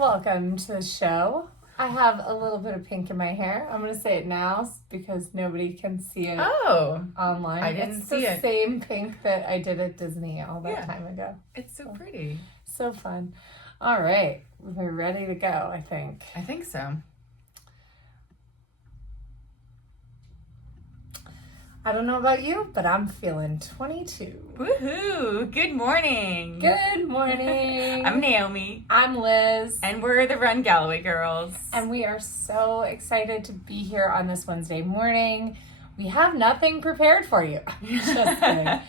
Welcome to the show. I have a little bit of pink in my hair. I'm going to say it now because nobody can see it online. I didn't see It's it. the same pink that I did at Disney all that Yeah. time ago. It's so pretty. So fun. All right. We're ready to go, I think. I think so. I don't know about you, but I'm feeling 22. Woohoo! Good morning. Good morning. I'm Naomi. I'm Liz. And we're the Run Galloway girls. And we are so excited to be here on this Wednesday morning. We have nothing prepared for you. Just kidding.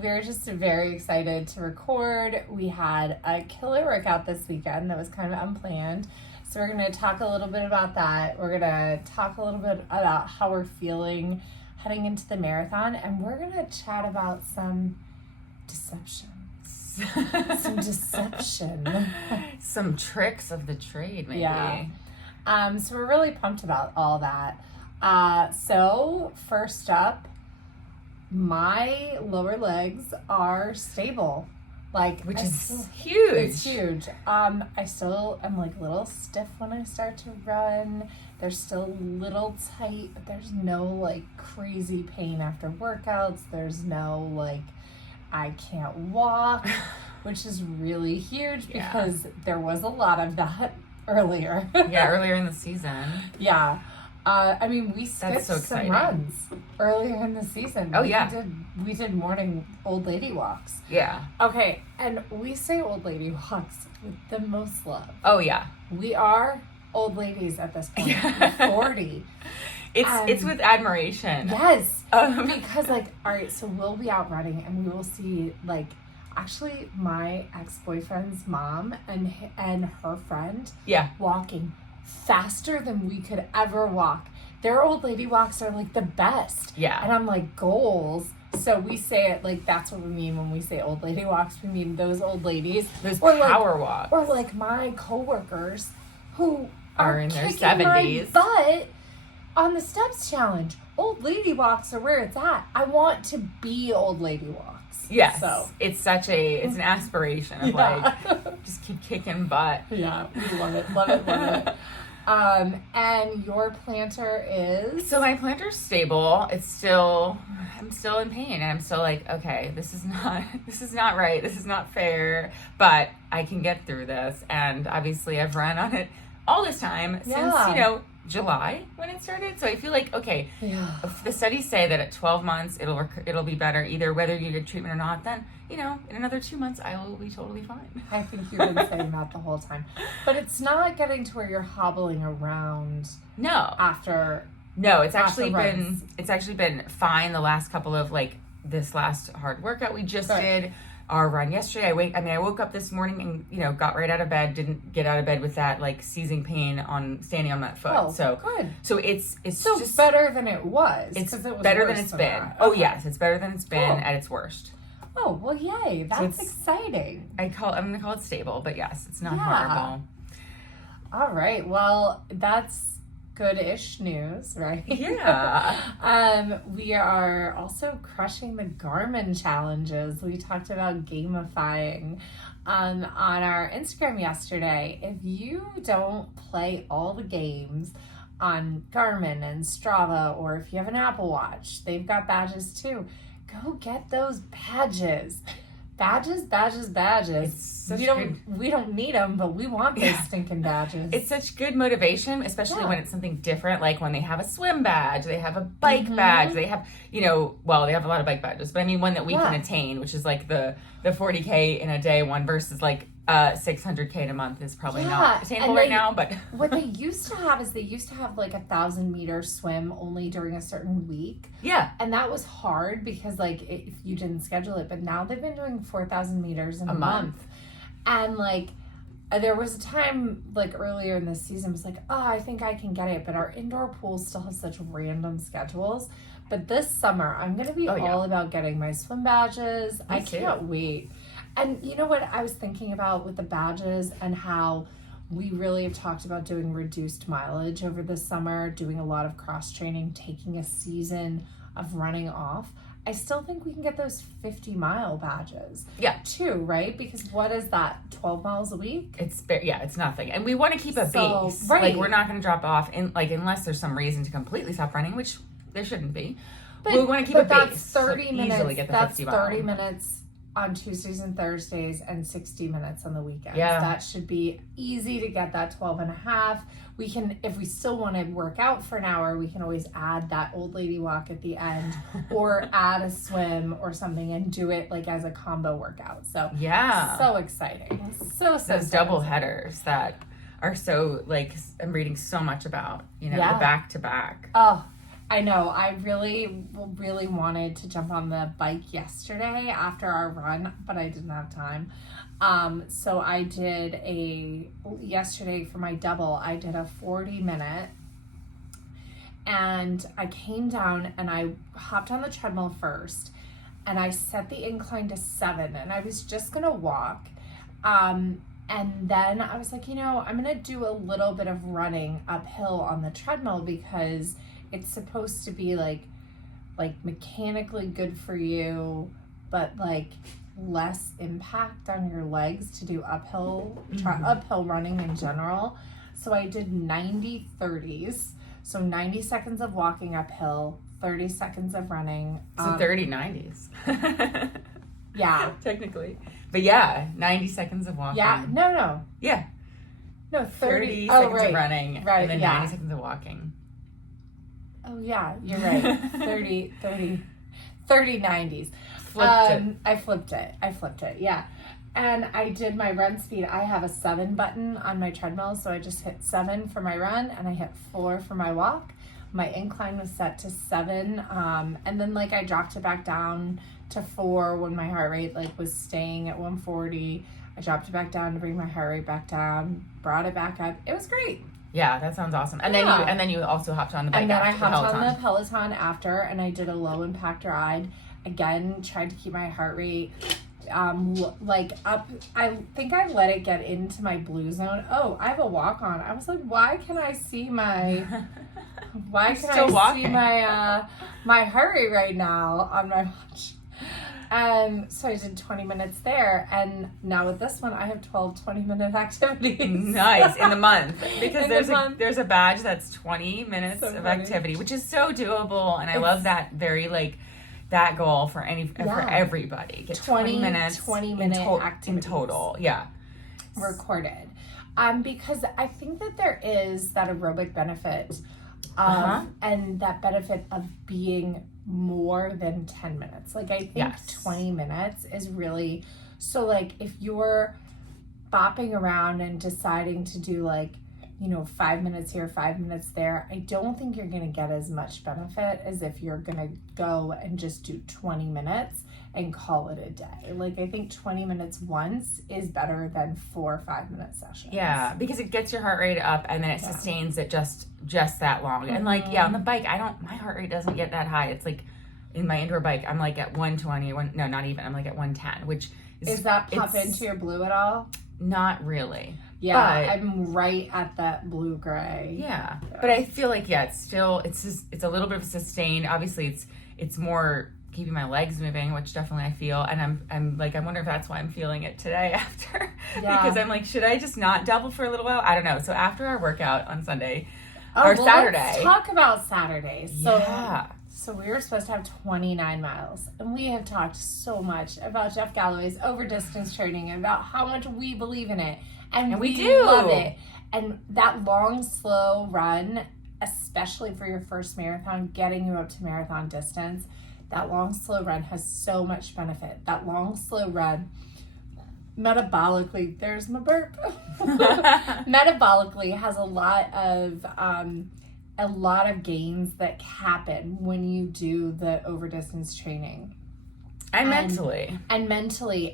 We're just very excited to record. We had a killer workout this weekend that was kind of unplanned. So we're going to talk a little bit about that. We're going to talk a little bit about how we're feeling heading into the marathon. And we're going to chat about some deception. Some deception. Some tricks of the trade, maybe. Yeah. So we're really pumped about all that. So first up, my lower legs are stable. Which is huge. It's huge. I still am like a little stiff when I start to run. They're still a little tight, but there's no like crazy pain after workouts. There's no like I can't walk, which is really huge because there was a lot of that earlier. Earlier in the season. Yeah. I mean, we skipped some runs earlier in the season. Oh, yeah. We did morning old lady walks. Yeah. Okay, and we say old lady walks with the most love. Oh, yeah. We are old ladies at this point. Yeah. 40. It's with admiration. Yes. Because, all right, so we'll be out running and we will see, actually my ex-boyfriend's mom and her friend walking faster than we could ever walk. Their old lady walks are the best. Yeah. And I'm like, goals. So we say it that's what we mean when we say old lady walks. We mean those old ladies. Those power walks. Or my coworkers who are in their 70s. But on the steps challenge, old lady walks are where it's at. I want to be old lady walks. Yes. So it's an aspiration of just keep kicking butt. Yeah, we love it, love it, love it. And your plantar is? So my plantar's stable. I'm still in pain, and I'm still okay, this is not right. This is not fair, but I can get through this. And obviously I've run on it all this time since, July when it started. So I feel okay, if the studies say that at 12 months it'll be better, either whether you get treatment or not, then in another 2 months I will be totally fine. I think you've been saying that the whole time, but it's not getting to where you're hobbling around. No, it's actually been fine the last couple of this last hard workout we just did. Our run yesterday, I woke up this morning and, got right out of bed, didn't get out of bed with that, seizing pain on standing on that foot. Oh, so good. So it's so just better than it was. It's it was better worse than it's been. that. Oh, Okay. yes, it's better than it's been Cool. at its worst. Oh, well, yay. That's exciting. I'm going to call it stable, but yes, it's not Yeah. horrible. All right. Well, that's good-ish news, right? Yeah. We are also crushing the Garmin challenges. We talked about gamifying on our Instagram yesterday. If you don't play all the games on Garmin and Strava, or if you have an Apple Watch, they've got badges too. Go get those badges. Badges. We don't need them, but we want those stinking badges. It's such good motivation, especially when it's something different, like when they have a swim badge, they have a bike badge, they have, they have a lot of bike badges, but I mean one that we can attain, which is the 40K in a day one versus 600K in a month is probably not attainable right now, but what they used to have is 1,000-meter swim only during a certain week. Yeah. And that was hard because if you didn't schedule it, but now they've been doing 4,000 meters in a month. And there was a time earlier in this season, it was I think I can get it, but our indoor pools still have such random schedules. But this summer, I'm going to be all about getting my swim badges. I can't wait. And you know what I was thinking about with the badges and how we really have talked about doing reduced mileage over the summer, doing a lot of cross training, taking a season of running off. I still think we can get those 50-mile badges. Yeah. Too, right? Because what is that, 12 miles a week? It's nothing. And we want to keep a base. Right. Like, we're not going to drop off, unless there's some reason to completely stop running, which there shouldn't be. But we want to keep a base. That's 30 minutes. Easily get the that's 50 30 minutes on Tuesdays and Thursdays and 60 minutes on the weekends. Yeah. That should be easy to get that 12 and a half. We can, if we still want to work out for an hour, we can always add that old lady walk at the end or add a swim or something and do it like as a combo workout. So yeah, so exciting. Those double headers that are so, like, I'm reading so much about, the back to back. Oh, I know. I really wanted to jump on the bike yesterday after our run, but I didn't have time. So I did yesterday for my double, I did a 40-minute, and I came down and I hopped on the treadmill first, and I set the incline to 7, and I was just going to walk. And then I was like, I'm going to do a little bit of running uphill on the treadmill because it's supposed to be like mechanically good for you, but like less impact on your legs to do uphill running in general. So I did 90 30s. So 90 seconds of walking uphill, 30 seconds of running. So 30 90s. Yeah. Technically. But yeah, 90 seconds of walking. Yeah. No. Yeah. No, 30 seconds of running. Right. And then 90 seconds of walking. Oh, yeah, you're right. 30 90s. I flipped it, yeah. And I did my run speed. I have a 7 button on my treadmill, so I just hit 7 for my run, and I hit 4 for my walk. My incline was set to 7, and then, I dropped it back down to 4 when my heart rate, was staying at 140. I dropped it back down to bring my heart rate back down, brought it back up. It was great. Yeah, that sounds awesome. And then you also hopped on the bike. And then I hopped on the Peloton after, and I did a low impact ride. Again, tried to keep my heart rate up. I think I let it get into my blue zone. Oh, I have a walk on. I was like, why can I see my my heart rate right now on my watch? So I did 20 minutes there, and now with this one I have 12 20-minute activities. Nice. In the month, because there's a badge that's 20 minutes of activity, which is so doable, and I love that that goal for everybody. Get 20 minutes 20-minute activities in total. Yeah. Recorded. Because I think that there is that aerobic benefit and that benefit of being more than 10 minutes. I think 20 minutes is really, so if you're bopping around and deciding to do 5 minutes here, 5 minutes there, I don't think you're going to get as much benefit as if you're going to go and just do 20 minutes and call it a day. I think 20 minutes once is better than 4 or 5 minute sessions. Yeah, because it gets your heart rate up and then it sustains it just that long. And on the bike, my heart rate doesn't get that high. It's in my indoor bike, I'm at 120, no, not even, I'm at 110, which is that pop into your blue at all? Not really. Yeah, but I'm right at that blue gray. Yeah. But I feel it's still, it's a little bit of a sustained, obviously it's more keeping my legs moving, which definitely I feel, and I'm I wonder if that's why I'm feeling it today after, because I'm should I just not double for a little while? I don't know. So after our workout on Sunday, Saturday. Let's talk about Saturdays. Yeah. So we were supposed to have 29 miles, and we have talked so much about Jeff Galloway's over distance training and about how much we believe in it, and we do love it. And that long, slow run, especially for your first marathon, getting you up to marathon distance, that long, slow run has so much benefit. That long, slow run, metabolically, there's my burp. Metabolically has a lot of gains that happen when you do the over distance training. And mentally.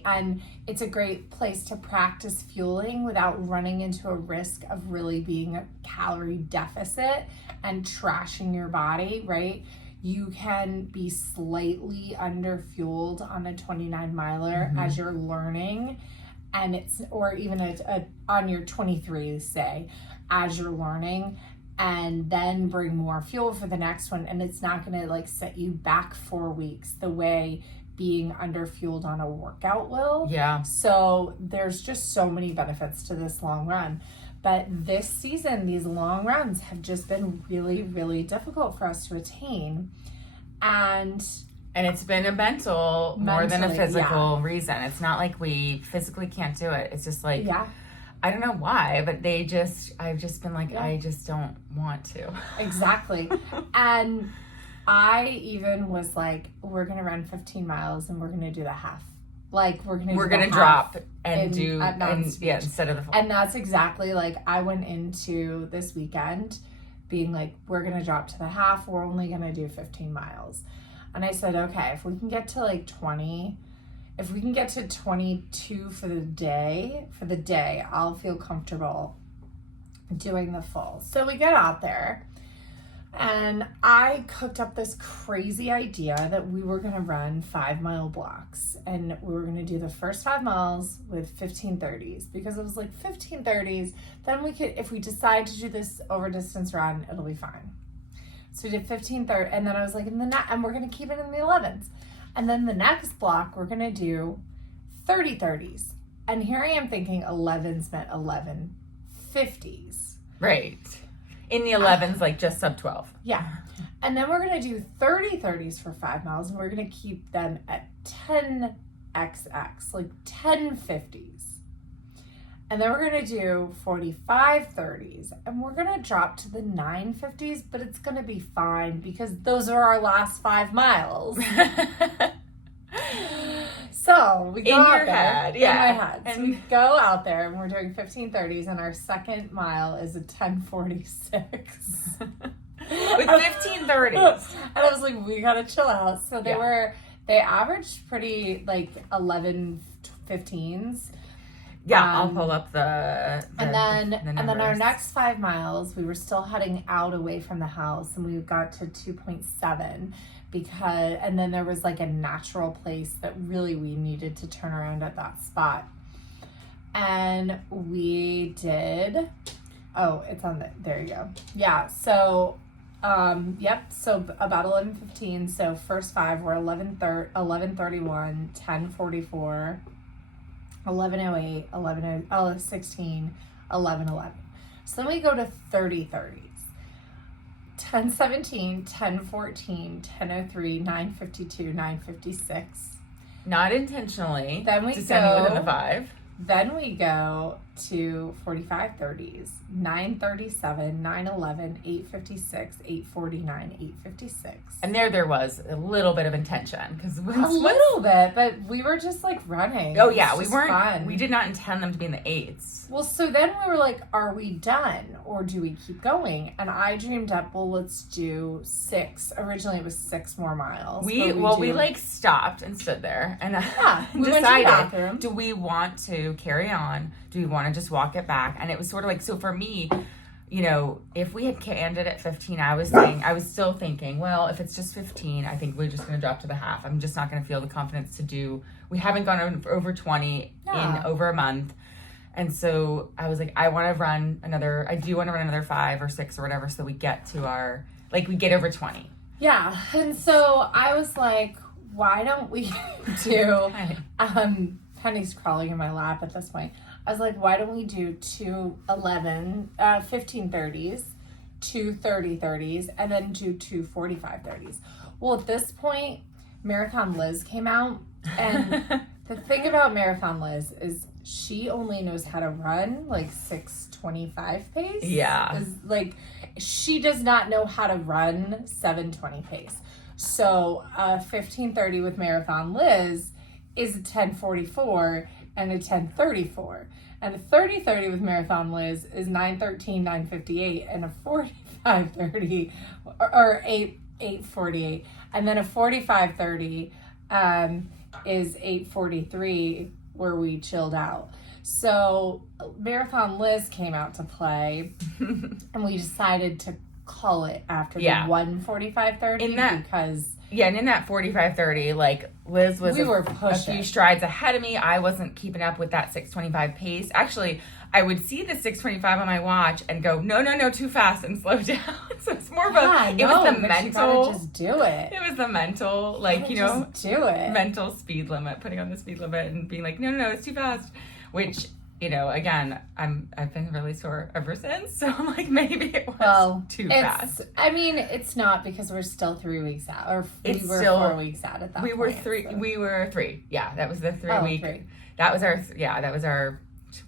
And it's a great place to practice fueling without running into a risk of really being a calorie deficit and trashing your body, right? You can be slightly under-fueled on a 29-miler as you're learning, or even on your 23, say, as you're learning. and then bring more fuel for the next one. And it's not going to like set you back 4 weeks the way being underfueled on a workout will. Yeah. So there's just so many benefits to this long run. But this season, these long runs have just been really, really difficult for us to attain. And it's been a mental more than a Mentally, physical reason. It's not like we physically can't do it. It's just like, yeah, I don't know why, but I've just been like, I just don't want to. exactly. And I even was like, we're going to run 15 miles and we're going to do the half. Like, we're going to drop and instead of the full. And that's exactly like, I went into this weekend being like, we're going to drop to the half. We're only going to do 15 miles. And I said, okay, if we can get to like 20, if we can get to 22 for the day, I'll feel comfortable doing the full. So we get out there. And I cooked up this crazy idea that we were going to run 5-mile blocks. And we were going to do the first 5 miles with 15:30s. Because it was like 15:30s. Then we could, if we decide to do this over distance run, it'll be fine. So we did 15:30. And then I was like, and we're going to keep it in the 11s. And then the next block, we're going to do 30:30s. And here I am thinking 11s meant 11:50s. Right. In the 11s, like just sub 12. Yeah. And then we're going to do 30:30s for 5 miles, and we're going to keep them at 10xx, like 10:50s. And then we're going to do 45:30s, and we're going to drop to the 9:50s, but it's going to be fine because those are our last 5 miles. So we go out there. In my head. So we go out there and we're doing 15:30s, and our second mile is a 10:46. With 15:30s. And I was like, we gotta chill out. So they averaged pretty like 11:15s. Yeah, I'll pull up and then our next 5 miles, we were still heading out away from the house, and we got to 2.7 and then there was like a natural place that really we needed to turn around at that spot. And we did, it's on there you go. Yeah, so so about 11:15. So first 5 were 11:31, 10:44, 11:08, 11:16, 11:11. So then we go to 30:30s. 10:17, 10:14, 10:03, 9:52, 9:56. Not intentionally. Then we descending within the 5. Then we go to 45:30s, 9:37, 9:11, 8:56, 8:49, 8:56. And there was a little bit of intention because little bit, but we were just like running. Oh yeah, we weren't. Fun. We did not intend them to be in the 8s. Well, so then we were like, are we done or do we keep going? And I dreamed up, well, let's do 6. Originally it was 6 more miles. We like stopped and stood there and we decided, went to the bathroom. Do we want to carry on? Do we want to just walk it back? And it was sort of like, so for me, you know, if we had ended at 15, I was still thinking, well, if it's just 15, I think we're just going to drop to the half. I'm just not going to feel the confidence to do. We haven't gone over 20 in over a month. And so I was like, I do want to run another 5 or 6 or whatever. So we get to we get over 20. Yeah. And so I was like, why don't we do, Penny's crawling in my lap at this point. I was like, why don't we do 15:30s, 2 30:30s, and then do 2 45:30s. Well, at this point, Marathon Liz came out, and the thing about Marathon Liz is she only knows how to run like 6:25 pace. Yeah. She does not know how to run 7:20 pace. So 15:30 with Marathon Liz is a 10:44 and a 10:34. And a 30:30 with Marathon Liz is 9:13, 9:58, and a 45:30 or 8:48. And then a 45:30 is 8:43, where we chilled out. So Marathon Liz came out to play, and we decided to call it after the 1:45:30 because. Yeah, and in that 45:30, like Liz was a few strides ahead of me. I wasn't keeping up with that 6:25 pace. Actually, I would see the 6:25 on my watch and go, no, too fast, and slow down. So it's more of a, it was the mental. You gotta just do it. It was the mental, like, you know, just do it. Mental speed limit, putting on the speed limit and being like, no, it's too fast. Which, you know, again, I've been really sore ever since. So I'm like, maybe it was too fast. I mean, it's not, because we're still 3 weeks out, or we were 4 weeks out at that point. We were three. Yeah, that was the 3 week. 3. That was our,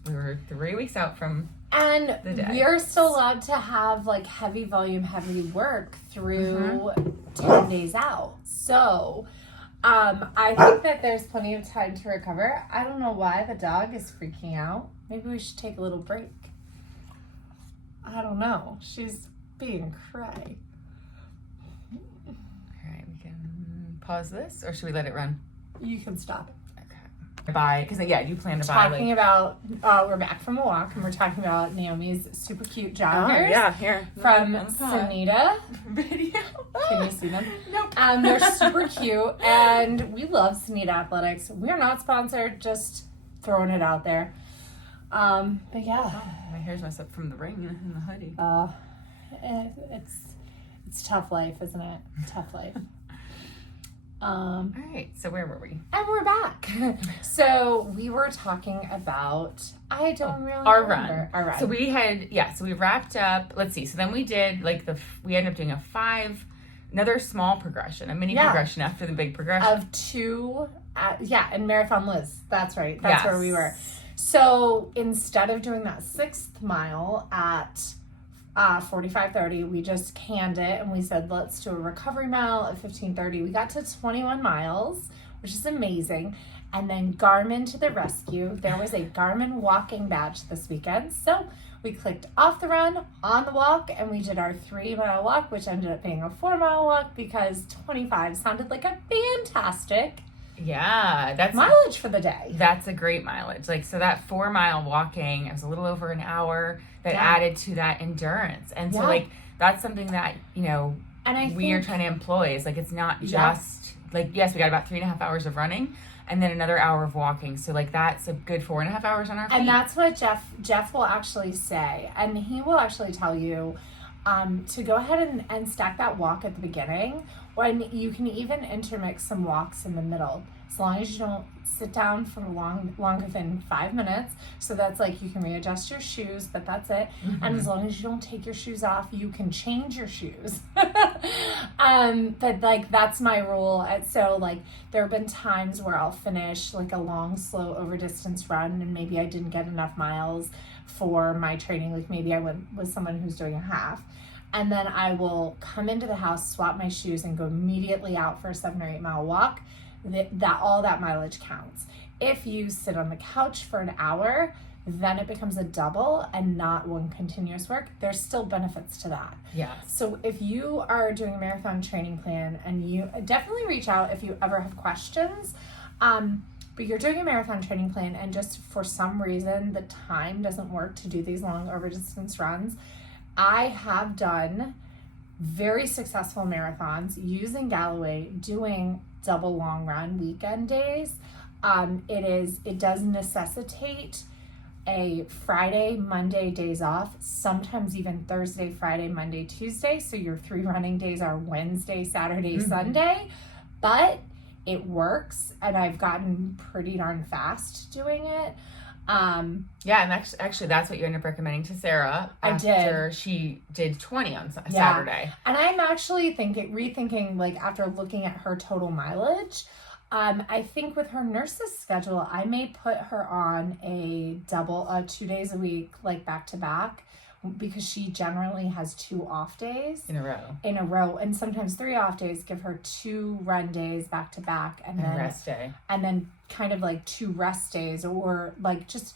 we were 3 weeks out from and the day. We are still allowed to have like heavy volume, heavy work through 10 days out. So I think that there's plenty of time to recover. I don't know why the dog is freaking out. Maybe we should take a little break. I don't know. She's being cray. All right, we can pause this, or should we let it run? You can stop it. Bye, because you plan to buy. Talking about, we're back from a walk, and we're talking about Naomi's super cute joggers. Oh, yeah, here. From Sanita. Video. Can you see them? Nope. They're super cute, and we love Sanita Athletics. We're not sponsored, just throwing it out there. But yeah. Oh, my hair's messed up from the ring and the hoodie. It's tough life, isn't it? Tough life. All right, so where were we? And we're back. So we were talking about, I don't really our remember. Our run. So we had, so we wrapped up, let's see. So then we did we ended up doing another small progression, a mini progression after the big progression. Of 2, and Marathon Liz. That's right. That's where we were. So instead of doing that 6th mile at 45:30, we just canned it, and we said, let's do a recovery mile at 15:30. We got to 21 miles, which is amazing. And then Garmin to the rescue. There was a Garmin walking badge this weekend. So we clicked off the run, on the walk, and we did our 3-mile walk, which ended up being a 4-mile walk because 25 sounded like a fantastic that's mileage for the day. That's a great mileage. Like, so that 4-mile walking, it was a little over an hour, that added to that endurance. And so like, that's something that, you know, and we are trying to employ. Is like, it's not just like, yes, we got about 3.5 hours of running and then another hour of walking. So like, that's a good 4.5 hours on our feet. And that's what Jeff will actually say. And he will actually tell you to go ahead and stack that walk at the beginning, when you can even intermix some walks in the middle, as long as you don't sit down for longer than 5 minutes. So that's like, you can readjust your shoes, but that's it. And as long as you don't take your shoes off, you can change your shoes. But like, that's my rule. So like, there have been times where I'll finish like a long, slow over distance run, and maybe I didn't get enough miles for my training. Like, maybe I went with someone who's doing a half. And then I will come into the house, swap my shoes, and go immediately out for a 7 or 8 mile walk. That all that mileage counts. If you sit on the couch for an hour, then it becomes a double and not one continuous work. There's still benefits to that. Yeah. So if you are doing a marathon training plan, and you definitely reach out if you ever have questions, but you're doing a marathon training plan and just for some reason the time doesn't work to do these long over distance runs, I have done very successful marathons using Galloway, doing double long run weekend days. It does necessitate a Friday, Monday days off, sometimes even Thursday, Friday, Monday, Tuesday. So your 3 running days are Wednesday, Saturday, Sunday, but it works, and I've gotten pretty darn fast doing it. And actually that's what you ended up recommending to Sarah after she did 20 on Saturday. And I'm actually rethinking, like, after looking at her total mileage, I think with her nurse's schedule, I may put her on a double, 2 days a week, like back to back, because she generally has 2 off days in a row, and sometimes 3 off days. Give her 2 run days back to back, and then rest day, and then kind of like 2 rest days, or like just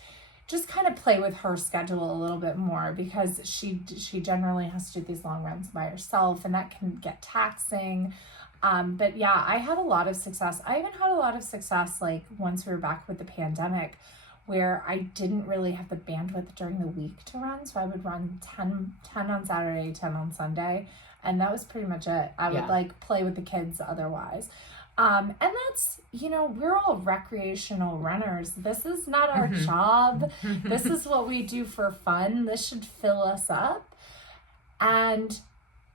kind of play with her schedule a little bit more, because she generally has to do these long runs by herself, and that can get taxing. But yeah, I had a lot of success. I even had a lot of success like once we were back with the pandemic, where I didn't really have the bandwidth during the week to run. So I would run 10 on Saturday, 10 on Sunday. And that was pretty much it. I would like play with the kids otherwise. And that's, we're all recreational runners. This is not our job. This is what we do for fun. This should fill us up. And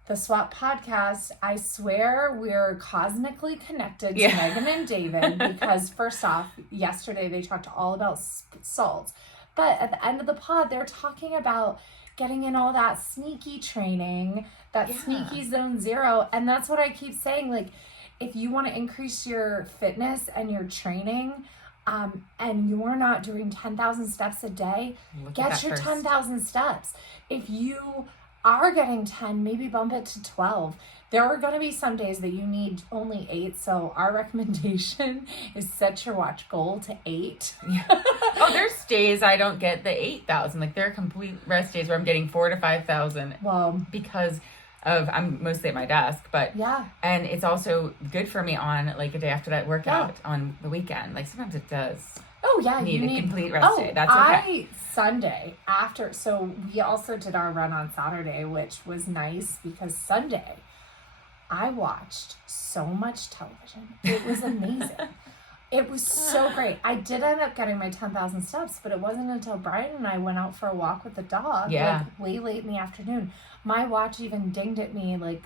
the SWAP podcast, I swear we're cosmically connected to Megan and David because first off, yesterday they talked all about salt. But at the end of the pod, they're talking about getting in all that sneaky training, that sneaky zone zero. And that's what I keep saying. Like, if you want to increase your fitness and your training, and you're not doing 10,000 steps a day, get your 10,000 steps. If you are getting 10, maybe bump it to 12. There are going to be some days that you need only 8. So our recommendation is set your watch goal to 8. Yeah. Oh, there's days I don't get the 8,000. Like there are complete rest days where I'm getting 4,000 to 5,000. Well, because I'm mostly at my desk, but and it's also good for me on like a day after that workout on the weekend. Like sometimes it does. Oh yeah, you need a complete rest day. That's okay. Sunday after, so we also did our run on Saturday, which was nice because Sunday I watched so much television. It was amazing. It was so great. I did end up getting my 10,000 steps, but it wasn't until Brian and I went out for a walk with the dog, like way late in the afternoon. My watch even dinged at me like,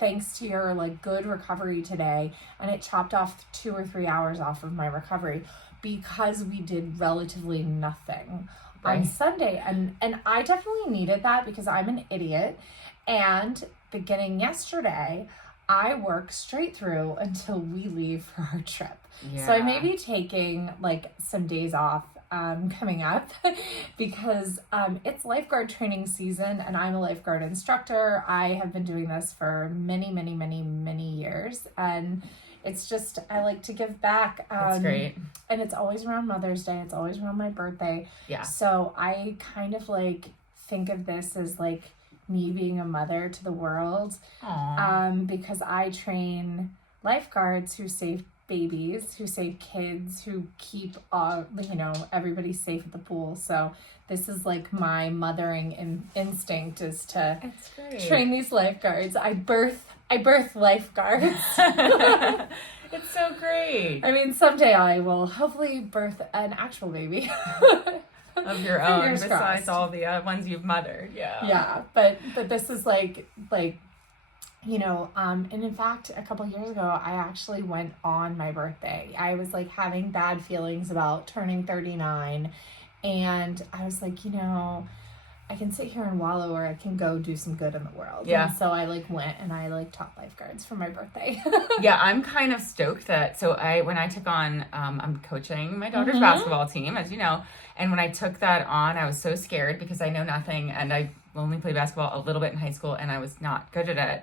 thanks to your like good recovery today, and it chopped off 2 or 3 hours off of my recovery because we did relatively nothing on Sunday. And I definitely needed that because I'm an idiot. And beginning yesterday, I work straight through until we leave for our trip. Yeah. So I may be taking like some days off coming up because it's lifeguard training season and I'm a lifeguard instructor. I have been doing this for many, many, many, many years. And it's just, I like to give back. That's great. And it's always around Mother's Day. It's always around my birthday. Yeah. So I kind of like think of this as like me being a mother to the world. Because I train lifeguards who save babies, who save kids, who keep everybody safe at the pool. So this is like my mothering instinct is to train these lifeguards. I birth lifeguards. It's so great. I mean, someday I will hopefully birth an actual baby. Of your own, besides all the ones you've mothered. Yeah, but this is like and in fact, a couple years ago, I actually went on my birthday. I was like having bad feelings about turning 39, and I was like, I can sit here and wallow, or I can go do some good in the world. Yeah. And so I like went and I like taught lifeguards for my birthday. Yeah, I'm kind of stoked that. So when I took on, I'm coaching my daughter's basketball team, as you know. And when I took that on, I was so scared because I know nothing, and I only played basketball a little bit in high school, and I was not good at it.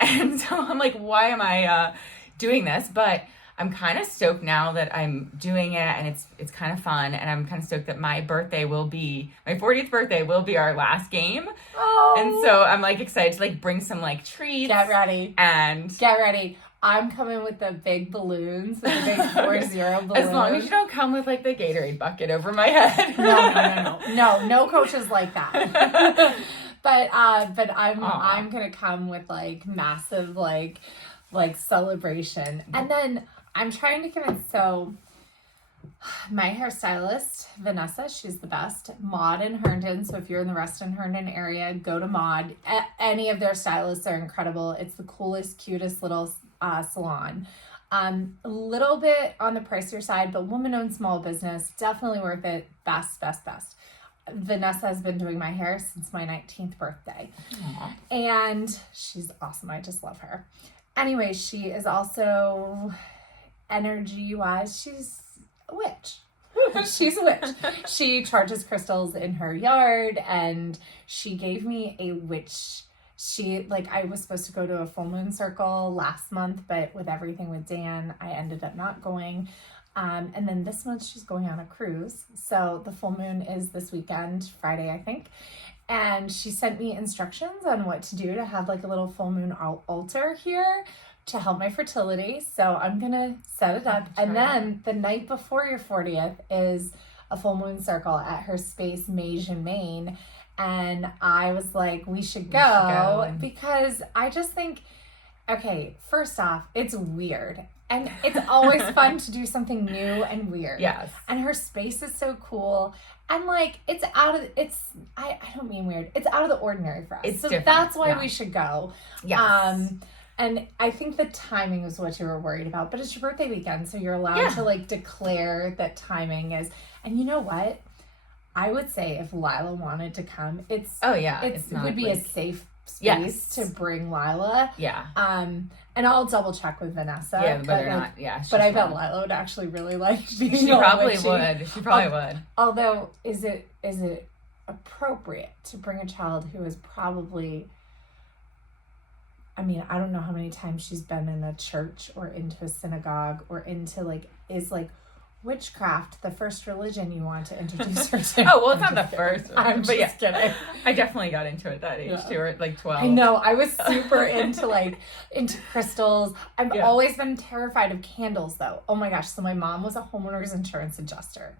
And so I'm like, why am I doing this? But I'm kind of stoked now that I'm doing it, and it's kind of fun, and I'm kind of stoked that my 40th birthday will be our last game. Oh. And so I'm like excited to like bring some like treats. Get ready. And get ready. I'm coming with the big balloons, with the big 40 balloons. As long as you don't come with like the Gatorade bucket over my head. No coaches like that. But I'm gonna come with like massive like celebration, and then I'm trying to convince. So my hairstylist Vanessa, she's the best. Maud and Herndon. So if you're in the Reston Herndon area, go to Maud. Any of their stylists are incredible. It's the coolest, cutest little salon. A little bit on the pricier side, but woman-owned small business, definitely worth it. Best. Vanessa has been doing my hair since my 19th birthday. Aww. And she's awesome. I just love her. Anyway, she is also energy-wise, she's a witch. She's a witch. She charges crystals in her yard, and she gave me a witch. I was supposed to go to a full moon circle last month, but with everything with Dan, I ended up not going. And then this month she's going on a cruise. So the full moon is this weekend, Friday, I think. And she sent me instructions on what to do to have like a little full moon altar here to help my fertility. So I'm going to set it up. And then the night before your 40th is a full moon circle at her space, Mage in Maine. And I was like, we should go because I just think Okay, first off, it's weird. And it's always fun to do something new and weird. Yes. And her space is so cool. And like, I don't mean weird. It's out of the ordinary for us. It's so different. that's why Yeah. we should go. Yes. And I think the timing is what you were worried about. But it's your birthday weekend, so you're allowed to like declare that timing is. And you know what? I would say if Lila wanted to come, it would be a safe space to bring Lila. Yeah. And I'll double check with Vanessa. Yeah, whether or not. Yeah. But I bet Lila would actually really like being. She probably would. She probably would. Although, is it appropriate to bring a child who is probably? I mean, I don't know how many times she's been in a church or into a synagogue or into is witchcraft the first religion you want to introduce her to? Oh, well, it's not the first one. I'm just kidding. I definitely got into it at that age too, or like 12. I know. I was super into crystals. I've always been terrified of candles though. Oh my gosh. So my mom was a homeowner's insurance adjuster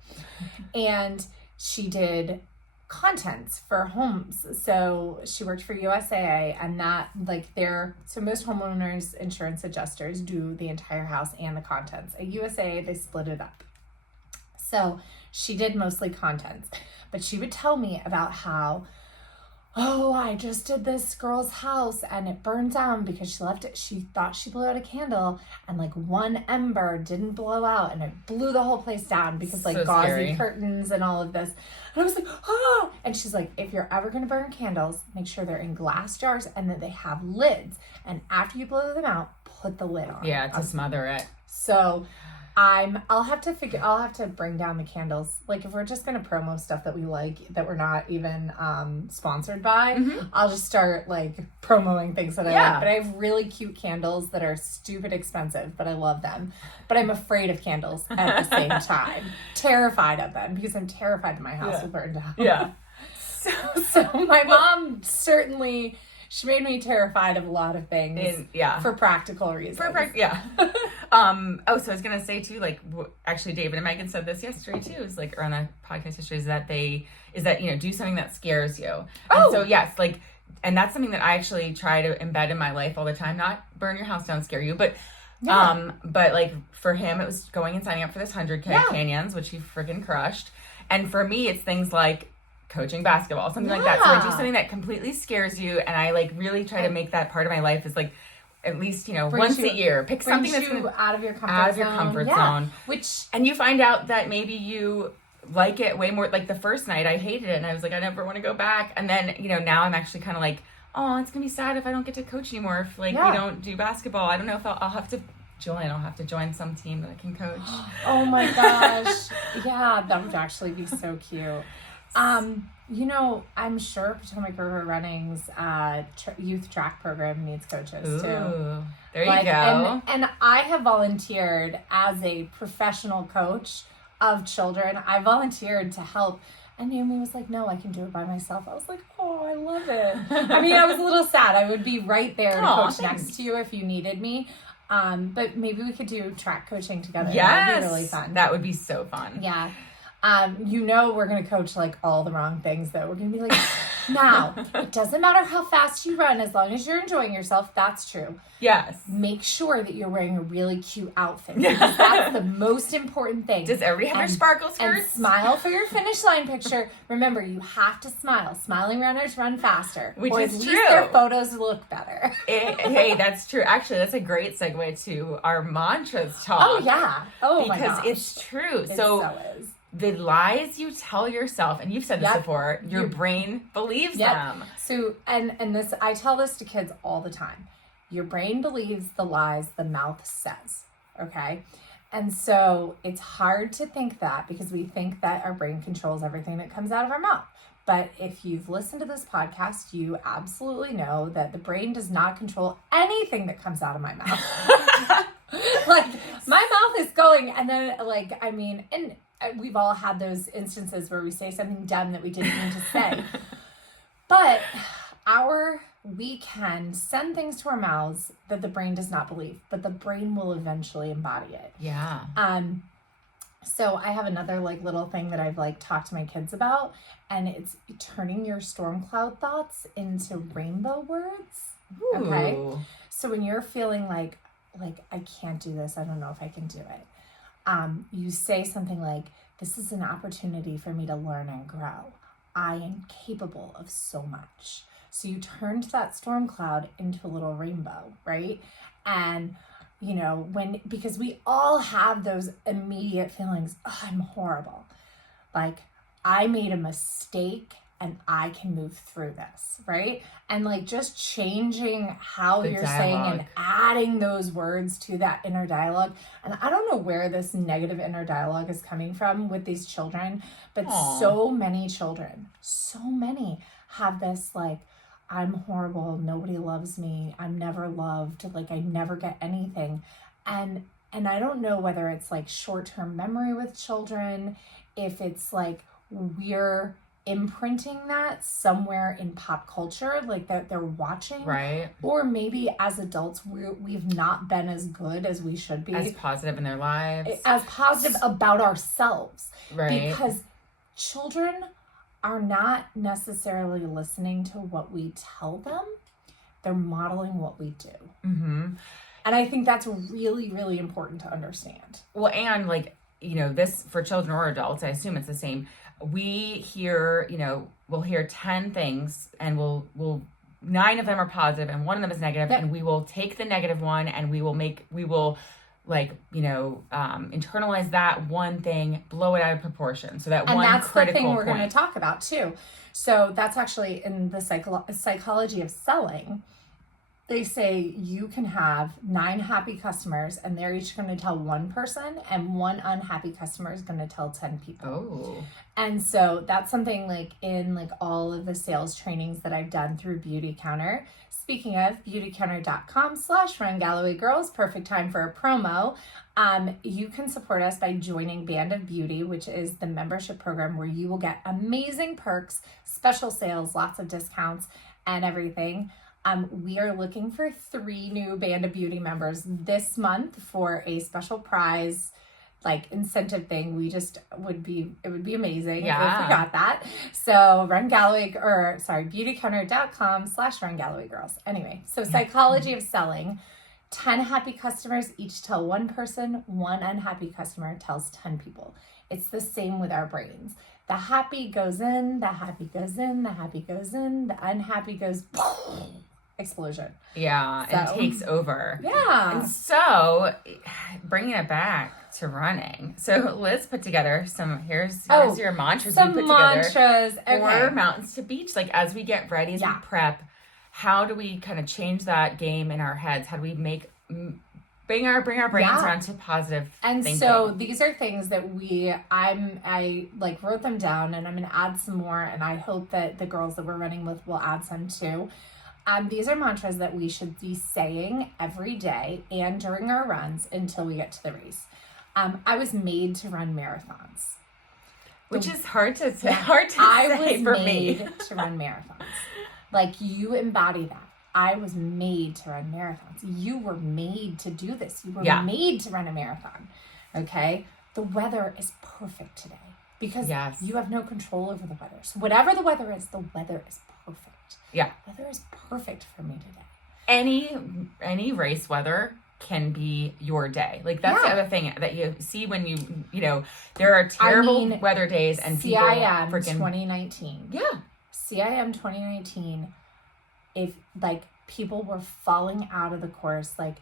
and she did contents for homes. So she worked for USAA and that so most homeowners insurance adjusters do the entire house and the contents. At USAA, they split it up. So she did mostly contents, but she would tell me about how, I just did this girl's house and it burned down because she left it. She thought she blew out a candle and one ember didn't blow out and it blew the whole place down because so gauzy scary. Curtains and all of this. And I was like, and she's like, if you're ever going to burn candles, make sure they're in glass jars and that they have lids. And after you blow them out, put the lid on. Yeah, to smother it. So I'll have to bring down the candles. If we're just going to promo stuff that we like, that we're not even sponsored by, I'll just start promoting things that I like. But I have really cute candles that are stupid expensive, but I love them. But I'm afraid of candles at the same time. Terrified of them because I'm terrified that my house will burn down. Yeah. So my mom certainly... She made me terrified of a lot of things for practical reasons. So I was going to say too, actually David and Megan said this yesterday too, is on the podcast yesterday, is that, do something that scares you. Oh! And so yes, and that's something that I actually try to embed in my life all the time, not burn your house down, scare you, but for him, it was going and signing up for this 100K canyons, which he freaking crushed. And for me, it's things like coaching basketball, something like that. So I do something that completely scares you, and I really try to make that part of my life is at least once a year, pick something that's out of your comfort zone. Which and you find out that maybe you like it way more. The first night, I hated it, and I was like, I never want to go back. And then now I'm actually kind of oh, it's gonna be sad if I don't get to coach anymore. If we don't do basketball, I don't know if I'll have to. Julian, I'll have to join some team that I can coach. Oh my gosh. Yeah, that would actually be so cute. I'm sure Potomac River Running's youth track program needs coaches too. There you go. And I have volunteered as a professional coach of children. I volunteered to help. And Naomi was like, no, I can do it by myself. I was like, oh, I love it. I mean, I was a little sad. I would be right there to coach next to you if you needed me. But maybe we could do track coaching together. Yes. That would be really fun. That would be so fun. Yeah. We're going to coach all the wrong things though. We're going to be now, it doesn't matter how fast you run as long as you're enjoying yourself. That's true. Yes. Make sure that you're wearing a really cute outfit because that's the most important thing. Does everybody have their sparkle skirts? And smile for your finish line picture. Remember, you have to smile. Smiling runners run faster. Which or is at true. least their photos look better. Hey, that's true. Actually, that's a great segue to our mantras talk. Oh, yeah. Oh, my gosh. Because it's true. It so is. The lies you tell yourself, and you've said this before, your brain believes them. So, and this, I tell this to kids all the time. Your brain believes the lies the mouth says, okay? And so it's hard to think that because we think that our brain controls everything that comes out of our mouth. But if you've listened to this podcast, you absolutely know that the brain does not control anything that comes out of my mouth. My mouth is going, and then and we've all had those instances where we say something dumb that we didn't mean to say. But we can send things to our mouths that the brain does not believe, but the brain will eventually embody it. Yeah. So I have another little thing that I've talked to my kids about, and it's turning your storm cloud thoughts into rainbow words. Okay. Ooh. So when you're feeling like I can't do this, I don't know if I can do it. You say something like, this is an opportunity for me to learn and grow. I am capable of so much. So you turned that storm cloud into a little rainbow, right? And because we all have those immediate feelings, oh, I'm horrible. Like, I made a mistake and I can move through this, right? And like just changing how you're saying and adding those words to that inner dialogue. And I don't know where this negative inner dialogue is coming from with these children, but so many children, so many have this like, I'm horrible, nobody loves me, I'm never loved, like I never get anything. And I don't know whether it's like short-term memory with children, if it's like we're imprinting that somewhere in pop culture, like that they're watching, right? Or maybe as adults we've not been as good as we should be, as positive in their lives, as positive about ourselves, right? Because children are not necessarily listening to what we tell them, they're modeling what we do. Mm-hmm. And I think that's really, really important to understand. Well, and like, this for children or adults, I assume it's the same. We hear, we'll hear 10 things and we'll 9 of them are positive and 1 of them is negative, and we will take the negative one and we will internalize that one thing, blow it out of proportion. So that and one that's critical the thing we're point. going to talk about too. So that's actually in the psychology of selling. They say you can have 9 happy customers and they're each going to tell one person, and 1 unhappy customer is going to tell 10 people. Oh. And so that's something like in like all of the sales trainings that I've done through Beauty Counter. Speaking of, beautycounter.com/RunGallowayGirls, perfect time for a promo. You can support us by joining Band of Beauty, which is the membership program where you will get amazing perks, special sales, lots of discounts, and everything. We are looking for 3 new Band of Beauty members this month for a special prize, like incentive thing. It would be amazing if we got that. So beautycounter.com/RunGallowayGirls. Anyway, so psychology of selling. 10 happy customers each tell 1 person, 1 unhappy customer tells 10 people. It's the same with our brains. The happy goes in, the happy goes in, the happy goes in, the unhappy goes explosion. Yeah, and takes over. Yeah. And so, bringing it back to running. So, Liz put together here's your mantras you put together. Some mantras. Okay. For Mountains to Beach. Like, as we get ready, as we prep, how do we kind of change that game in our heads? How do we bring our brains around to positive thinking? So these are things that I like wrote them down, and I'm going to add some more, and I hope that the girls that we're running with will add some too. These are mantras that we should be saying every day and during our runs until we get to the race. I was made to run marathons. Which is hard to say for me. I was made to run marathons. Like, you embody that. I was made to run marathons. You were made to do this. You were made to run a marathon. Okay? The weather is perfect today because you have no control over the weather. So whatever the weather is perfect. Yeah. Weather is perfect for me today. Any race weather can be your day. Like, that's the other thing that you see when there are terrible weather days and people CIM freaking 2019. Yeah. CIM 2019, if like people were falling out of the course, like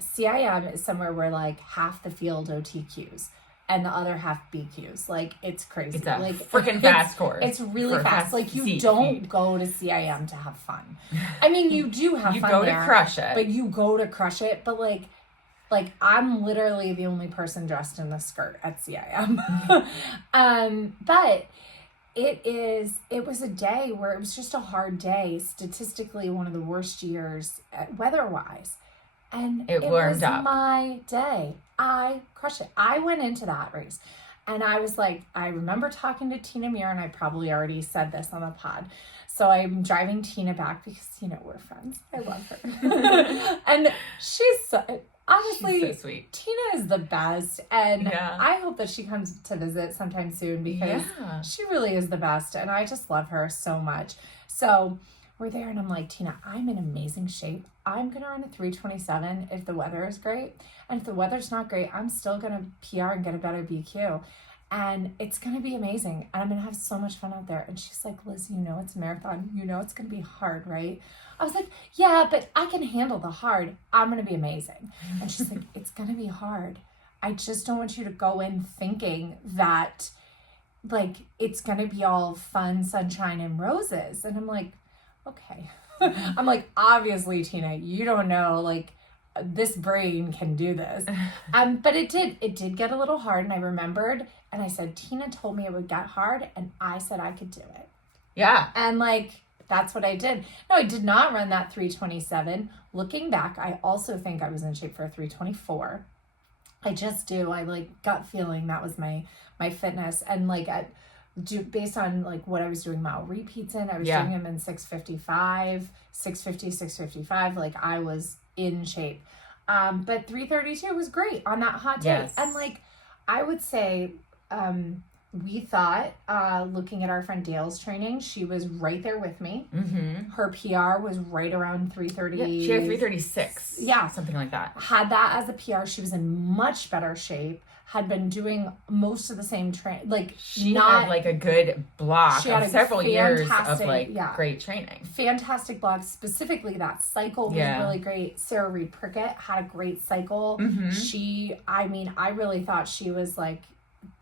CIM is somewhere where like half the field OTQs and the other half BQs. Like, it's crazy. It's a like freaking fast course. It's really fast. Like, you don't go to CIM to have fun. I mean, you do have fun. You go to crush it. But you go to crush it. But like I'm literally the only person dressed in a skirt at CIM. But it was a day where it was just a hard day, statistically one of the worst years weather-wise. And it was my day. I crushed it. I went into that race and I was like, I remember talking to Tina Muir, and I probably already said this on the pod. So I'm driving Tina back because, we're friends. I love her. And honestly, she's so sweet. Tina is the best. And I hope that she comes to visit sometime soon because she really is the best. And I just love her so much. So we're there and I'm like, Tina, I'm in amazing shape. I'm going to run a 3:27 if the weather is great. And if the weather's not great, I'm still going to PR and get a better BQ. And it's going to be amazing. And I'm going to have so much fun out there. And she's like, Liz, you know it's a marathon. You know it's going to be hard, right? I was like, yeah, but I can handle the hard. I'm going to be amazing. And she's like, it's going to be hard. I just don't want you to go in thinking that, like, it's going to be all fun, sunshine, and roses. And I'm like, okay. I'm like, obviously, Tina, you don't know, like, this brain can do this. But it did get a little hard. And I remembered, and I said, Tina told me it would get hard, and I said I could do it. Yeah. And like, that's what I did. No, I did not run that 3:27. Looking back, I also think I was in shape for a 3:24. I just do. I like gut feeling that was my fitness. And like based on like what I was doing mile repeats in, I was doing them in 6:55, 6:50, 6:55. Like I was in shape. But 3:32 was great on that hot day. Yes. And like, I would say, we thought, looking at our friend Dale's training, she was right there with me. Mm-hmm. Her PR was right around 3:30. Yeah, she had 3:36. Yeah. Something like that. Had that as a PR. She was in much better shape. Had been doing most of the same train. Like she had like a good block of several years of like great training. Fantastic block. Specifically, that cycle was really great. Sarah Reed Prickett had a great cycle. Mm-hmm. I really thought she was like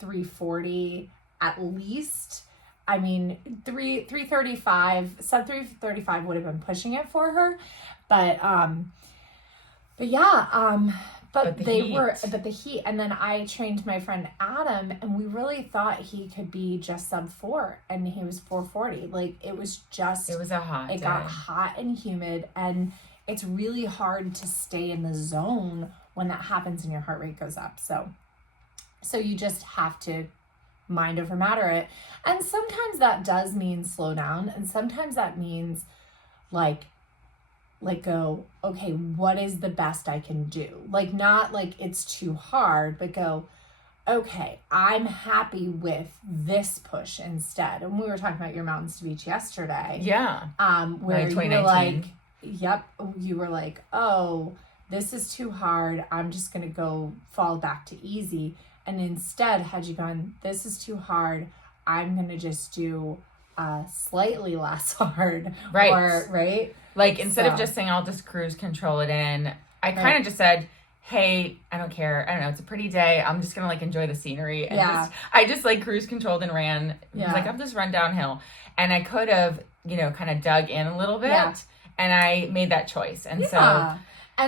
3:40 at least. I mean, 3:35, sub 3:35 would have been pushing it for her, but the heat. And then I trained my friend Adam, and we really thought he could be just sub 4, and he was 4:40. Like it was a hot day. It got hot and humid, and it's really hard to stay in the zone when that happens and your heart rate goes up. So you just have to mind over matter it. And sometimes that does mean slow down. And sometimes that means like go, okay, what is the best I can do? Like not like it's too hard, but go, okay, I'm happy with this push instead. And we were talking about your Mountains to Beach yesterday. Yeah. Where you were like, you were like, oh, this is too hard. I'm just going to go fall back to easy. And instead, had you gone, this is too hard, I'm going to just do slightly less hard. Right. Right? Like, instead of just saying, I'll just cruise control it in, I kind of just said, hey, I don't care. I don't know. It's a pretty day. I'm just going to, like, enjoy the scenery. And I just, like, cruise controlled and ran. Yeah. Was like, I'll just run downhill. And I could have, kind of dug in a little bit. Yeah. And I made that choice. And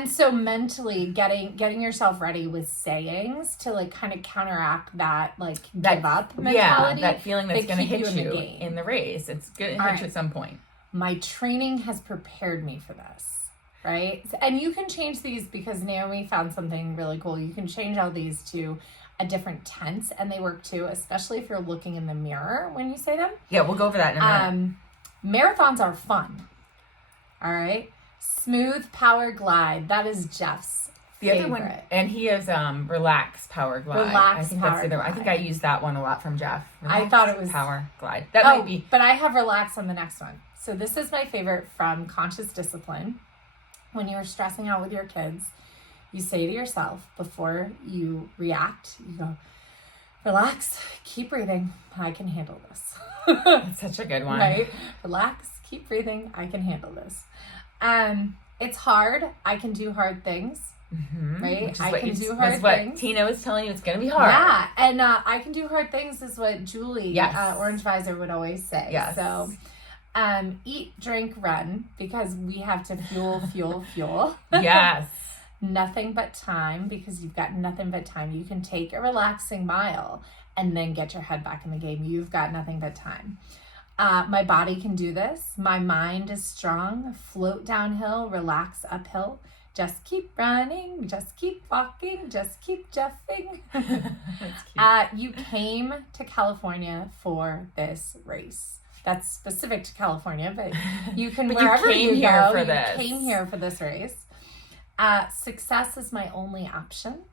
so mentally getting yourself ready with sayings to like kind of counteract that like give up mentality. Yeah, that feeling that's going to hit you in the race. It's going to hit you at some point. My training has prepared me for this, right? And you can change these because Naomi found something really cool. You can change all these to a different tense and they work too, especially if you're looking in the mirror when you say them. Yeah, we'll go over that in a minute. Marathons are fun. All right. Smooth Power Glide. That is Jeff's favorite. Other one, and he has Relax Power Glide. I think I used that one a lot from Jeff. I thought it was Power Glide. That might be. But I have Relax on the next one. So this is my favorite from Conscious Discipline. When you're stressing out with your kids, you say to yourself before you react, you go, relax, keep breathing. I can handle this. That's such a good one. Right? Relax, keep breathing. I can handle this. It's hard. I can do hard things, right? I can do hard things. That's what Tina was telling you. It's going to be hard. Yeah, and I can do hard things is what Julie, Orange Visor, would always say. Yes. So, eat, drink, run, because we have to fuel. Yes. Nothing but time, because you've got nothing but time. You can take a relaxing mile and then get your head back in the game. You've got nothing but time. My body can do this. My mind is strong. Float downhill, relax uphill. Just keep running, just keep walking, just keep jeffing. That's cute. You came to California for this race. That's specific to California, but you can wherever you came here for this. You came here for this race. Success is my only option.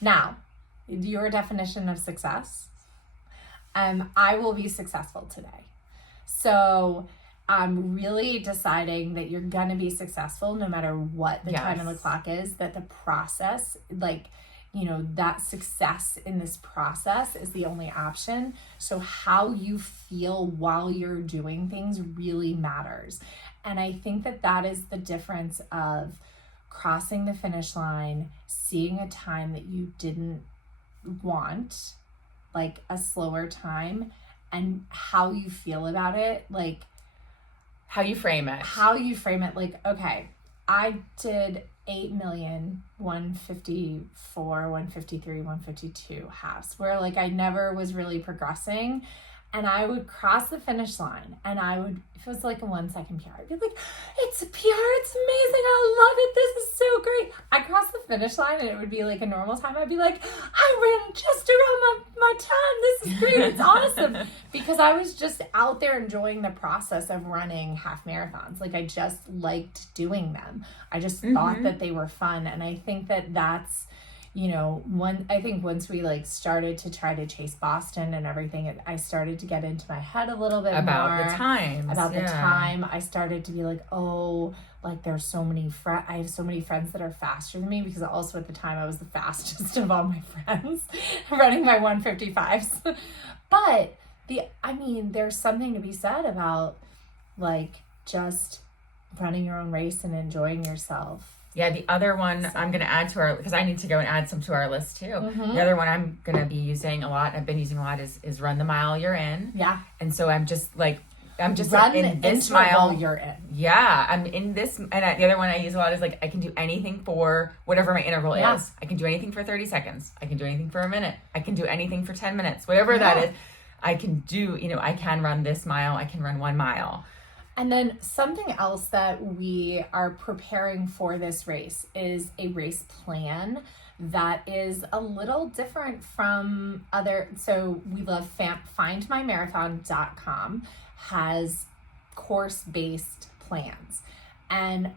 Now, your definition of success. I will be successful today. So really deciding that you're going to be successful no matter what the time on the clock is, that the process, like, you know, that success in this process is the only option. So how you feel while you're doing things really matters. And I think that that is the difference of crossing the finish line, seeing a time that you didn't want, like a slower time, and how you feel about it, like how you frame it. Like, okay, I did 8,154, 153, 152 halves, where like I never was really progressing. And I would cross the finish line and I would, if it was like a 1 second PR, I'd be like, it's a PR, it's amazing, I love it, this is so great. I crossed the finish line and it would be like a normal time. I'd be like, I ran just around my time, this is great, it's awesome. Because I was just out there enjoying the process of running half marathons. Like I just liked doing them. I just thought that they were fun. And I think that that's, you know, I think once we like started to try to chase Boston and everything, I started to get into my head a little bit about more the time. I started to be like, oh, like there's so many I have so many friends that are faster than me, because also at the time I was the fastest of all my friends running my 155s. But there's something to be said about like just running your own race and enjoying yourself. Yeah, the other one I'm going to add to because I need to go and add some to our list too. The other one I'm going to be using a lot, I've been using a lot, is Run the Mile You're In. Yeah. And so I'm just run in this mile you're in. Yeah, I'm in this. And the other one I use a lot is like, I can do anything for whatever my interval is. I can do anything for 30 seconds. I can do anything for a minute. I can do anything for 10 minutes. Whatever that is, I can do, you know, I can run this mile. I can run 1 mile. And then something else that we are preparing for this race is a race plan that is a little different from other. So we love findmymarathon.com has course-based plans. And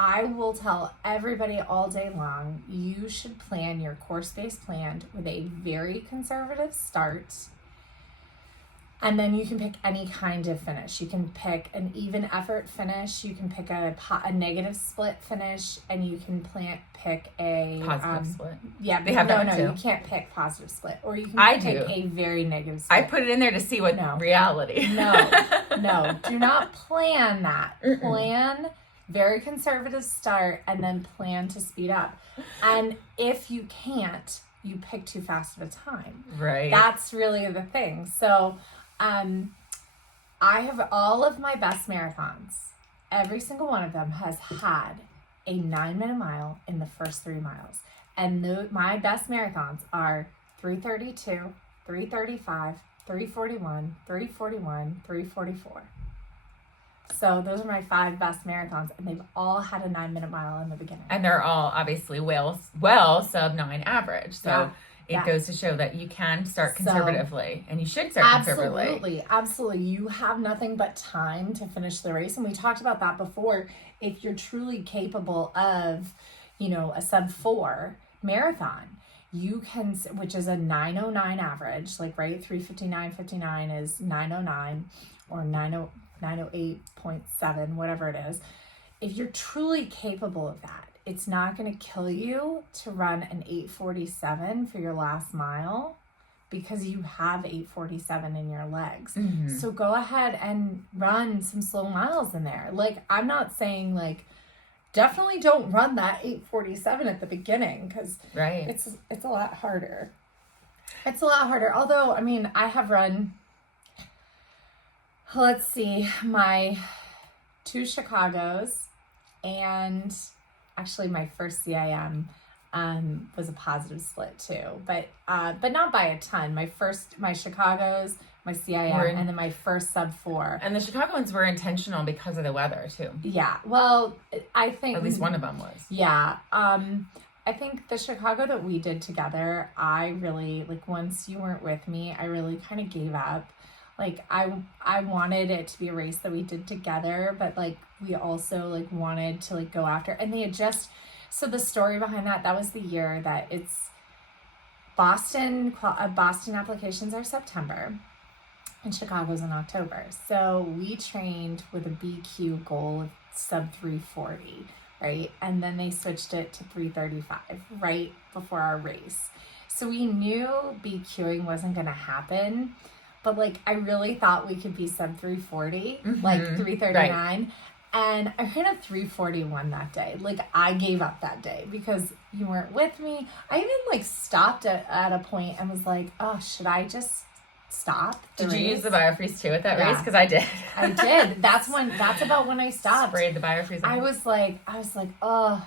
I will tell everybody all day long, you should plan your course-based plan with a very conservative start. And then you can pick any kind of finish. You can pick an even effort finish. You can pick a negative split finish, and you can pick a positive split. Yeah, they have that too. You can't pick positive split, or you can pick a very negative split. I put it in there to see what reality. No, do not plan that. Plan very conservative start, and then plan to speed up. And if you can't, you pick too fast of a time. Right. That's really the thing. So. I have all of my best marathons. Every single one of them has had a 9-minute mile in the first 3 miles. And my best marathons are 3:32, 3:35, 3:41, 3:41, 3:44. So those are my 5 best marathons, and they've all had a 9-minute mile in the beginning. And they're all obviously well sub 9 average. So it goes to show that you can start conservatively, and you should start conservatively. Absolutely. You have nothing but time to finish the race. And we talked about that before. If you're truly capable of, you know, a sub 4 marathon, you can, which is a 9:09 average, like, right? 3:59.59 is 9:09 or 9:08.7, whatever it is. If you're truly capable of that, it's not going to kill you to run an 8:47 for your last mile, because you have 8:47 in your legs. So go ahead and run some slow miles in there. Like, I'm not saying like, definitely don't run that 8:47 at the beginning, because it's a lot harder. It's a lot harder. Although, I mean, I have run, let's see, my 2 Chicagos, and actually my first CIM was a positive split too, but not by a ton. My Chicagos, my CIM, and then my first sub 4. And the Chicago ones were intentional because of the weather too. Yeah, well, I think at least one of them was. Yeah, I think the Chicago that we did together, I really, like, once you weren't with me, I really kind of gave up. Like, I wanted it to be a race that we did together, but like we also like wanted to like go after, and they had just, so the story behind that was the year that it's Boston applications are September, and Chicago's in October. So we trained with a BQ goal of sub 340, right? And then they switched it to 335 right before our race. So we knew BQing wasn't going to happen, but like I really thought we could be sub 340, like 339. Right. And I ran a 341 that day. Like I gave up that day because you weren't with me. I even like stopped at a point and was like, oh, should I just stop the race? Did you use the BioFreeze too at that race? Because I did. I did. That's about when I stopped. Sprayed the BioFreeze. I was like, oh,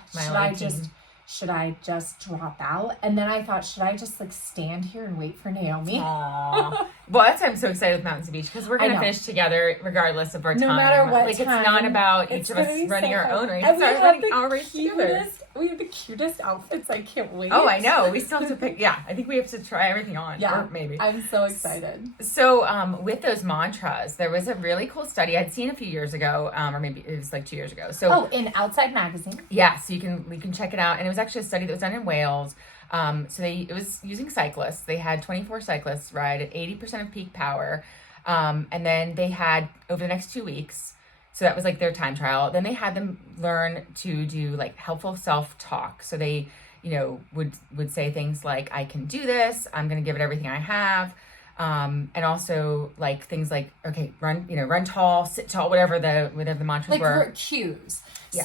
should I just drop out? And then I thought, should I just like stand here and wait for Naomi? Aww. Well, that's why I'm so excited with Mountains Beach because we're going to finish together regardless of our time. No matter what like, time. It's not about each of us running our own race. It's running our race together. We have the cutest outfits. I can't wait. Oh, I know. We still have to pick. Yeah, I think we have to try everything on. Yeah, or maybe. I'm so excited. So with those mantras, there was a really cool study I'd seen a few years ago, or maybe it was like 2 years ago. So in Outside Magazine. Yeah, so you can check it out. And it was actually a study that was done in Wales. It was using cyclists. They had 24 cyclists ride at 80% of peak power. And then they had, over the next 2 weeks, so that was like their time trial. Then they had them learn to do like helpful self-talk. So they, would say things like, I can do this. I'm going to give it everything I have. And also like things like, okay, run tall, sit tall, whatever the mantras were. Like cues. Yes.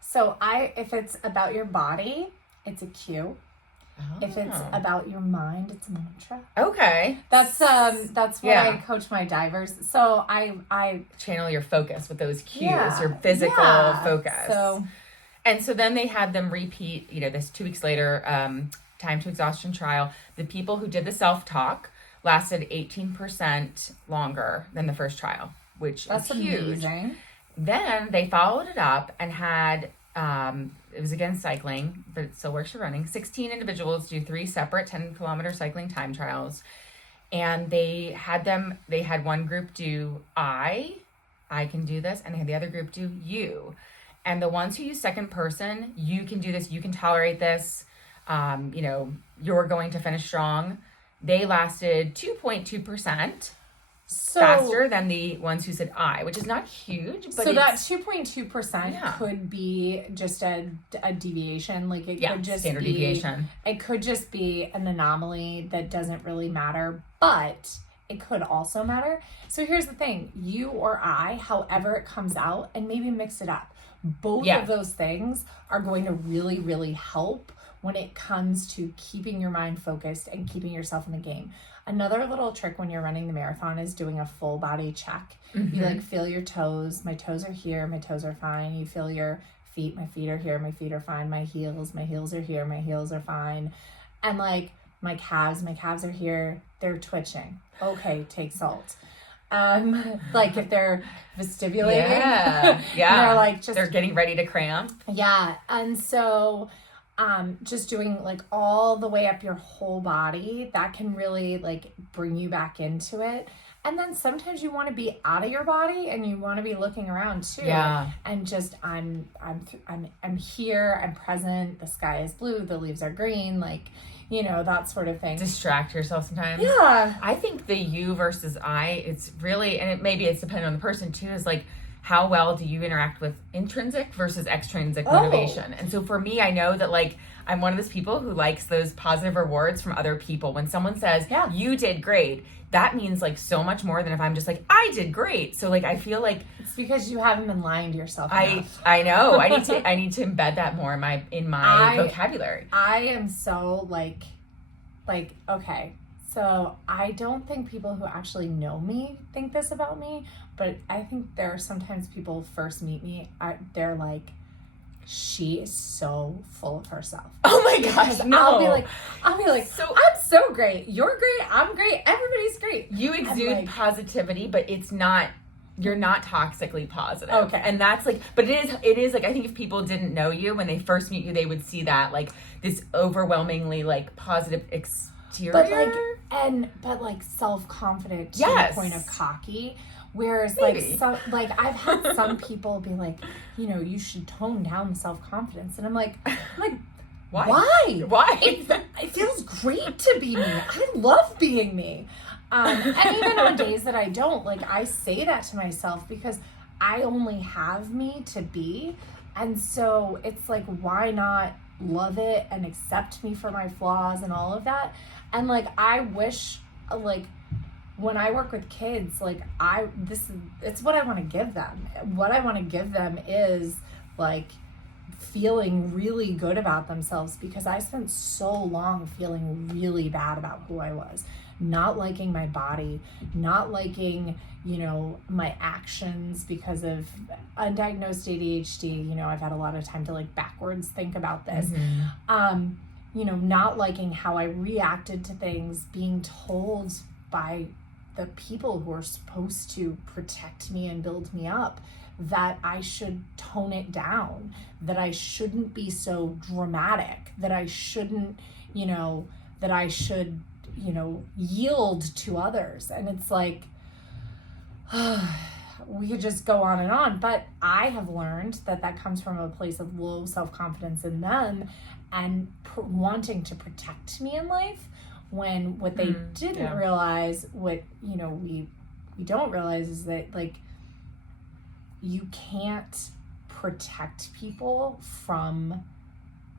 So if it's about your body, it's a cue. Oh. If it's about your mind, it's a mantra. Okay. That's what I coach my divers. So I channel your focus with those cues, your physical focus. So then they had them repeat, this 2 weeks later, time to exhaustion trial. The people who did the self-talk lasted 18% longer than the first trial, which is huge. Amazing. Then they followed it up and had it was again cycling, but it still works for running. 16 individuals do 3 separate 10-kilometer cycling time trials. And they had one group do I can do this, and they had the other group do you. And the ones who use second person, you can do this, you can tolerate this, you're going to finish strong. They lasted 2.2%. Faster than the ones who said I, which is not huge. But so that 2.2% could be just a deviation. Like it could just standard be deviation. It could just be an anomaly that doesn't really matter, but it could also matter. So here's the thing: you or I, however it comes out, and maybe mix it up. Both of those things are going to really, really help when it comes to keeping your mind focused and keeping yourself in the game. Another little trick when you're running the marathon is doing a full body check. Mm-hmm. You feel your toes. My toes are here. My toes are fine. You feel your feet. My feet are here. My feet are fine. My heels are here. My heels are fine. And like my calves are here. They're twitching. Okay, take salt. Like if they're vestibulating. Yeah. They're getting ready to cramp. Yeah. And so just doing like all the way up your whole body, that can really like bring you back into it. And then sometimes you want to be out of your body and you want to be looking around too. Yeah. And just I'm here, I'm present, the sky is blue, the leaves are green, like, that sort of thing. Distract yourself sometimes. Yeah. I think the you versus I, it's really, and it's dependent on the person too, is like, how well do you interact with intrinsic versus extrinsic motivation? And so for me, I know that like I'm one of those people who likes those positive rewards from other people. When someone says, you did great, that means like so much more than if I'm just like, I did great. So like I feel like it's because you haven't been lying to yourself enough. I know. I need to embed that more in my vocabulary. I am so like okay. So I don't think people who actually know me think this about me, but I think there are sometimes people first meet me, they're like, she is so full of herself. Oh my gosh, no. I'll be like, so I'm so great. You're great. I'm great. Everybody's great. You exude positivity, but you're not toxically positive. Okay. And that's like, but it is like, I think if people didn't know you, when they first meet you, they would see that like this overwhelmingly like positive exterior. But like self-confident to the point of cocky. Whereas I've had some people be like, you should tone down the self-confidence. And I'm like, why? Why? It feels great to be me. I love being me. And even on days that I don't, like, I say that to myself because I only have me to be. And so it's like, why not love it and accept me for my flaws and all of that? And like, I wish, like, when I work with kids, like, it's what I want to give them. What I want to give them is like feeling really good about themselves, because I spent so long feeling really bad about who I was, not liking my body, not liking, you know, my actions because of undiagnosed ADHD. You know, I've had a lot of time to like backwards think about this. You know, not liking how I reacted to things, being told by the people who are supposed to protect me and build me up that I should tone it down, that I shouldn't be so dramatic, that I shouldn't, you know, that I should, you know, yield to others. And it's like, we could just go on and on, but I have learned that that comes from a place of low self-confidence in them and wanting to protect me in life, when what they didn't realize, what, you know, we don't realize is that, like, you can't protect people from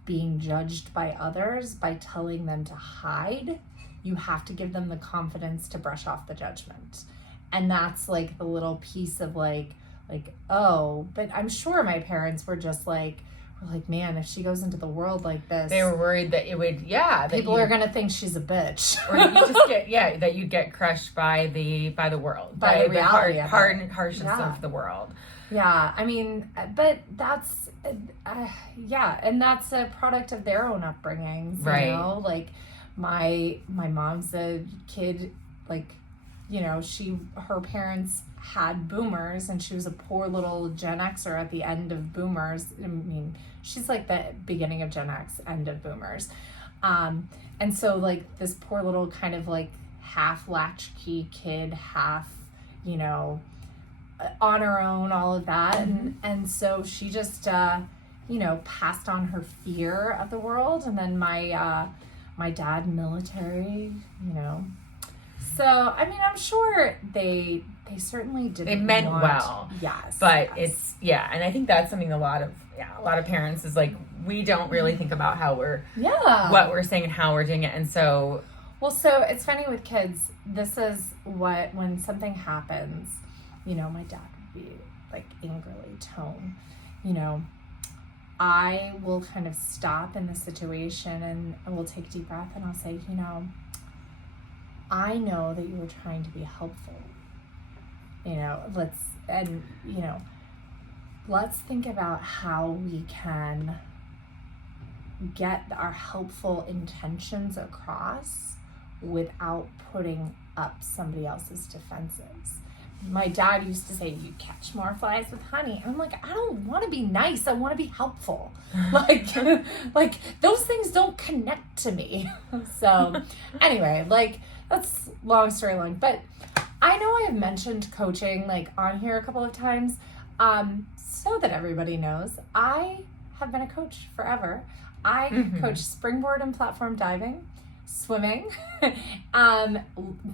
being judged by others by telling them to hide. You have to give them the confidence to brush off the judgment. And that's like the little piece of like, oh, but I'm sure my parents were just like, man, if she goes into the world like this, they were worried that it would, that people are gonna think she's a bitch, or you just get, that you'd get crushed by the world, by the reality, harshness of the world. Yeah, I mean, but that's, and that's a product of their own upbringings, you know? Like, my mom's a kid, like, you know, her parents had boomers, and she was a poor little Gen Xer at the end of boomers. I mean, she's like the beginning of Gen X, end of boomers. And so, like, this poor little kind of, like, half latchkey kid, half, you know, on her own, all of that. And so she just, you know, passed on her fear of the world. And then my dad, military, you know. So, I mean, I'm sure they certainly didn't. They meant well. Yes. But it's, and I think that's something a lot of parents is like, we don't really think about how what we're saying and how we're doing it. And so. Well, so it's funny with kids, this is when something happens, you know, my dad would be like angrily tone, you know, I will kind of stop in the situation and we'll take a deep breath and I'll say, you know, I know that you were trying to be helpful, you know, let's think about how we can get our helpful intentions across without putting up somebody else's defenses. My dad used to say, you catch more flies with honey. And I'm like, I don't want to be nice. I want to be helpful. like those things don't connect to me. So anyway, like, that's long story long. But I know I have mentioned coaching like on here a couple of times. So that everybody knows, I have been a coach forever. I coach springboard and platform diving, swimming,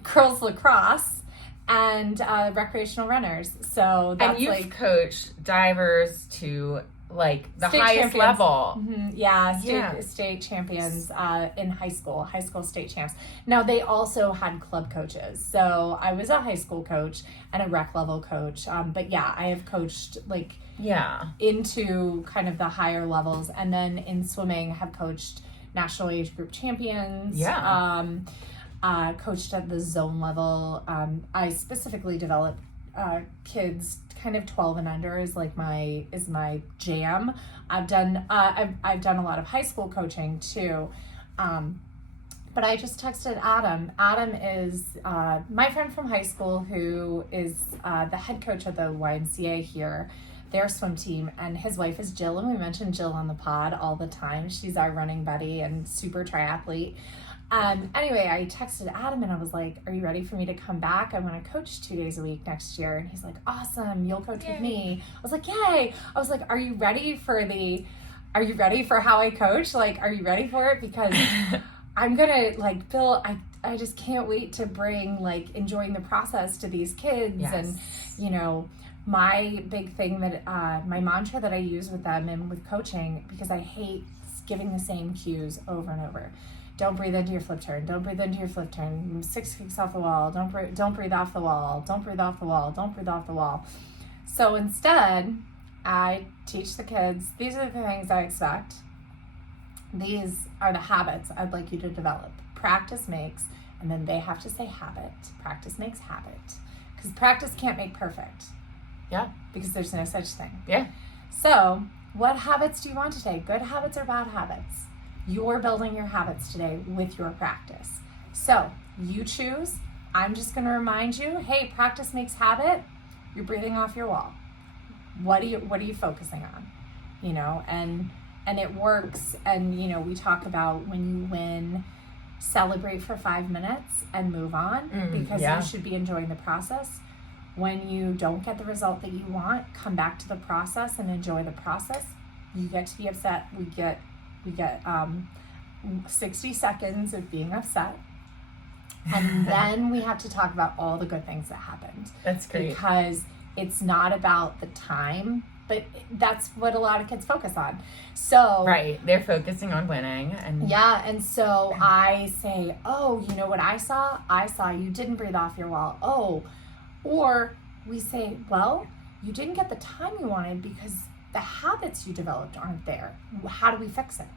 girls lacrosse, and recreational runners. So that's, and you've like, coached divers to like the state highest champions. level. State champions in high school state champs. Now they also had club coaches. So I was a high school coach and a rec level coach. But I have coached like into kind of the higher levels, and then in swimming have coached national age group champions. Coached at the zone level. I specifically develop kids kind of 12 and under is my jam. I've done a lot of high school coaching too. But I just texted Adam. Adam is my friend from high school who is the head coach of the YMCA here, their swim team, and his wife is Jill, and we mention Jill on the pod all the time. She's our running buddy and super triathlete. Anyway, I texted Adam and I was like, are you ready for me to come back? I want to coach 2 days a week next year. And he's like, awesome, you'll coach with me. I was like, yay. I was like, are you ready for how I coach? Like, are you ready for it? Because I'm going to, like, Bill, just can't wait to bring like enjoying the process to these kids. Yes. And, you know, my big thing that, my mantra that I use with them and with coaching, because I hate giving the same cues over and over. Don't breathe into your flip turn. Don't breathe into your flip turn. 6 kicks off the wall. Don't breathe off the wall. Don't breathe off the wall. Don't breathe off the wall. So instead, I teach the kids, these are the things I expect. These are the habits I'd like you to develop. Practice makes, and then they have to say habit. Practice makes habit. Because practice can't make perfect. Yeah. Because there's no such thing. Yeah. So, what habits do you want today? Good habits or bad habits? You're building your habits today with your practice. So, you choose. I'm just going to remind you, hey, practice makes habit. You're breathing off your wall. What are you focusing on? You know, and it works. And, you know, we talk about when you win, celebrate for 5 minutes and move on, because you should be enjoying the process. When you don't get the result that you want, come back to the process and enjoy the process. You get to be upset. We get 60 seconds of being upset. And then we have to talk about all the good things that happened. That's great. Because it's not about the time, but that's what a lot of kids focus on. So right, they're focusing on winning. And and so I say, oh, you know what I saw? I saw you didn't breathe off your wall. Oh, or we say, well, you didn't get the time you wanted because the habits you developed aren't there. How do we fix it?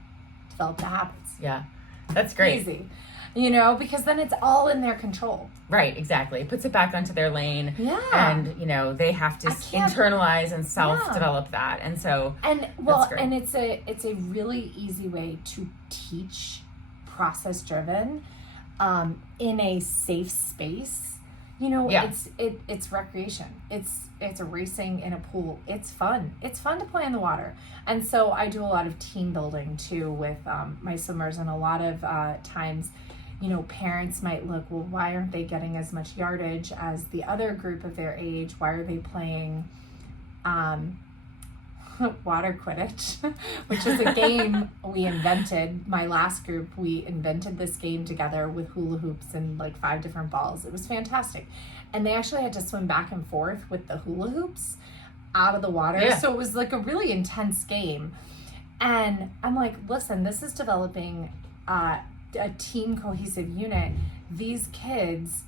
Develop the habits. Yeah, that's great. Easy. You know, because then it's all in their control. Right, exactly. It puts it back onto their lane. Yeah. And, you know, they have to internalize and self-develop that. And so, and it's a really easy way to teach process-driven in a safe space. You know, it's recreation. It's racing in a pool. It's fun. It's fun to play in the water. And so I do a lot of team building too with my swimmers, and a lot of times, you know, parents might look, well, why aren't they getting as much yardage as the other group of their age? Why are they playing water Quidditch, which is a game we invented. My last group, we invented this game together with hula hoops and like 5 different balls. It was fantastic. And they actually had to swim back and forth with the hula hoops out of the water. Yeah. So it was like a really intense game. And I'm like, listen, this is developing a team cohesive unit. These kids,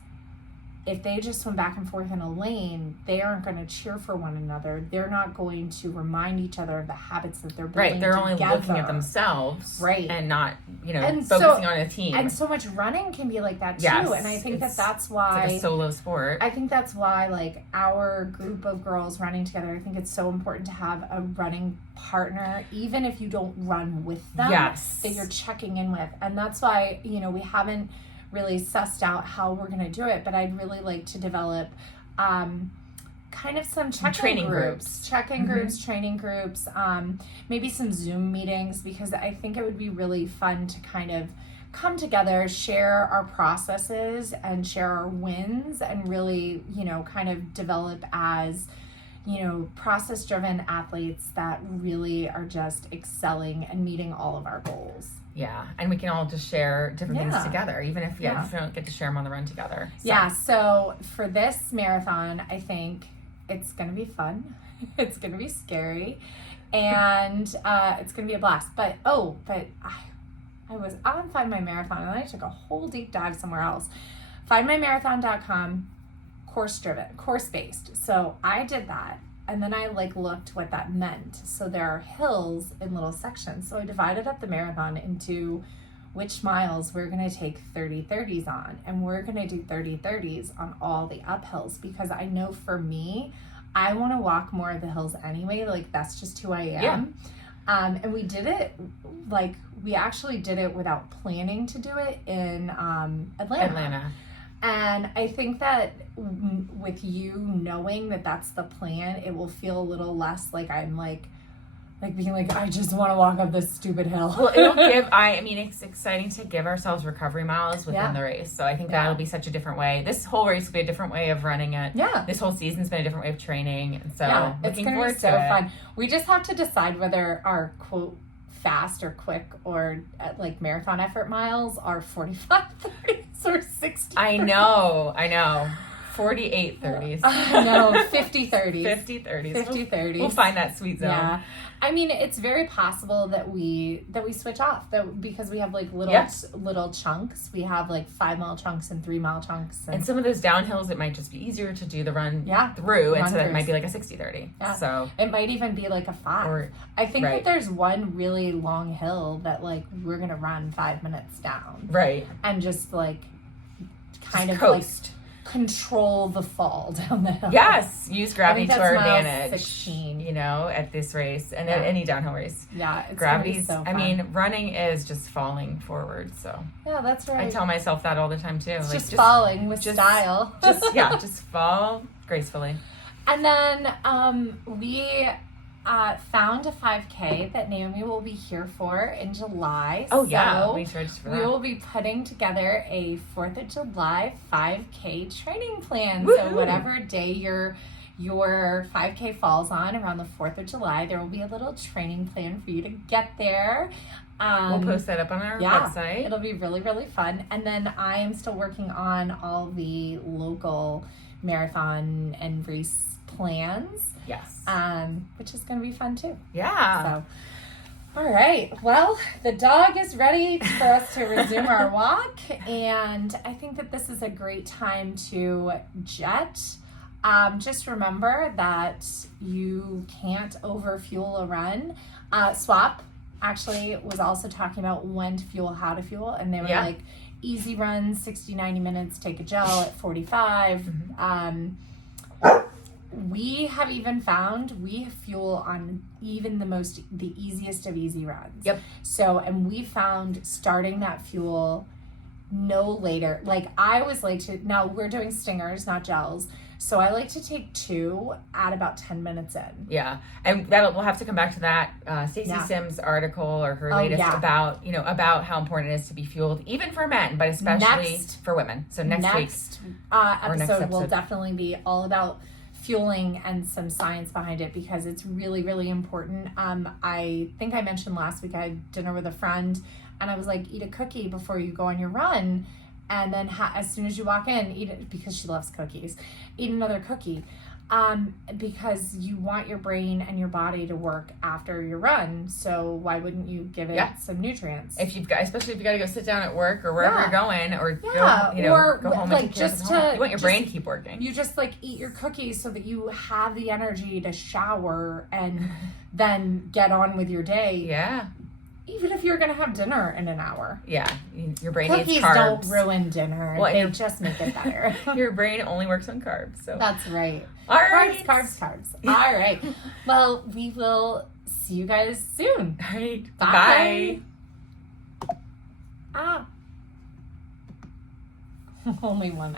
if they just swim back and forth in a lane, they aren't going to cheer for one another. They're not going to remind each other of the habits that they're building. Right, they're together. only looking at themselves. Right. And not, you know, focusing on a team. And so much running can be like that too. Yes, And I think that's why... It's like a solo sport. I think that's why, like, our group of girls running together, I think it's so important to have a running partner, even if you don't run with them, that you're checking in with. And that's why, you know, we haven't really sussed out how we're going to do it, but I'd really like to develop kind of some check-in groups, training groups, maybe some Zoom meetings, because I think it would be really fun to kind of come together, share our processes and share our wins, and really, you know, kind of develop as, you know, process-driven athletes that really are just excelling and meeting all of our goals. Yeah, and we can all just share different things together, even if, if we don't get to share them on the run together. So. Yeah, so for this marathon, I think it's going to be fun. It's going to be scary. And it's going to be a blast. But I was on Find My Marathon, and then I took a whole deep dive somewhere else. FindMyMarathon.com, course-based. So I did that. And then I looked what that meant. So there are hills in little sections. So I divided up the marathon into which miles we're going to take 30-30s on. And we're going to do 30-30s on all the uphills, because I know for me, I want to walk more of the hills anyway. Like, that's just who I am. Yeah. And we did it, we actually did it without planning to do it in Atlanta. And I think that with you knowing that that's the plan, it will feel a little less like I'm being like, I just want to walk up this stupid hill. Well, it'll it's exciting to give ourselves recovery miles within the race. So I think that'll be such a different way. This whole race will be a different way of running it. Yeah. This whole season's been a different way of training. And so looking forward to it. Fun. We just have to decide whether our quote fast or quick or like marathon effort miles are 45 30s or 60. I know. 48 30s. No, 50 30s. 50 30s. 50 30s. We'll find that sweet zone. Yeah. I mean, it's very possible that we switch off because we have like little chunks. We have like 5 mile chunks and 3 mile chunks. And some of those downhills, it might just be easier to do the run through. And so that might be like a 60-30. Yeah. So it might even be like a 5. I think that there's one really long hill that like we're going to run 5 minutes down. Right. And just like kind of coast. Like control the fall down the hill. Yes, use gravity to our advantage. 16. You know, at this race and at any downhill race. Yeah, it's gravity's so fun. I mean, running is just falling forward. So yeah, that's right. I tell myself that all the time too. It's like, just falling with style. just fall gracefully. And then we found a 5K that Naomi will be here for in July. Oh, yeah. We charged for that. We will be putting together a 4th of July 5K training plan. Woo-hoo. So whatever day your 5K falls on around the 4th of July, there will be a little training plan for you to get there. We'll post that up on our website. It'll be really, really fun. And then I am still working on all the local marathon and race plans. Yes. Which is going to be fun too. Yeah. So, all right. Well, the dog is ready for us to resume our walk. And I think that this is a great time to jet. Just remember that you can't overfuel a run. Swap actually was also talking about when to fuel, how to fuel. And they were like, easy runs, 60, 90 minutes, take a gel at 45. Mm-hmm. We have even found we fuel on even the easiest of easy runs. Yep. So, and we found starting that fuel no later. Like I always like to, now we're doing stingers, not gels. So I like to take 2 at about 10 minutes in. Yeah. And we'll have to come back to that Stacey Sims article or her latest about how important it is to be fueled, even for men, but especially for women. So next week's episode will definitely be all about fueling and some science behind it because it's really, really important. I think I mentioned last week I had dinner with a friend and I was like, eat a cookie before you go on your run. And then as soon as you walk in, eat it because she loves cookies. Eat another cookie because you want your brain and your body to work after your run. So why wouldn't you give it some nutrients? Especially if you got to go sit down at work or wherever you're going, or go home and take care of home. You want your brain to keep working. You just like eat your cookies so that you have the energy to shower and then get on with your day. Yeah. Even if you're going to have dinner in an hour. Yeah. Your brain Cookies needs carbs. Don't ruin dinner. Well, they just make it better. Your brain only works on carbs. So that's right. All right. Carbs. All right. Well, we will see you guys soon. All right. Bye. Only one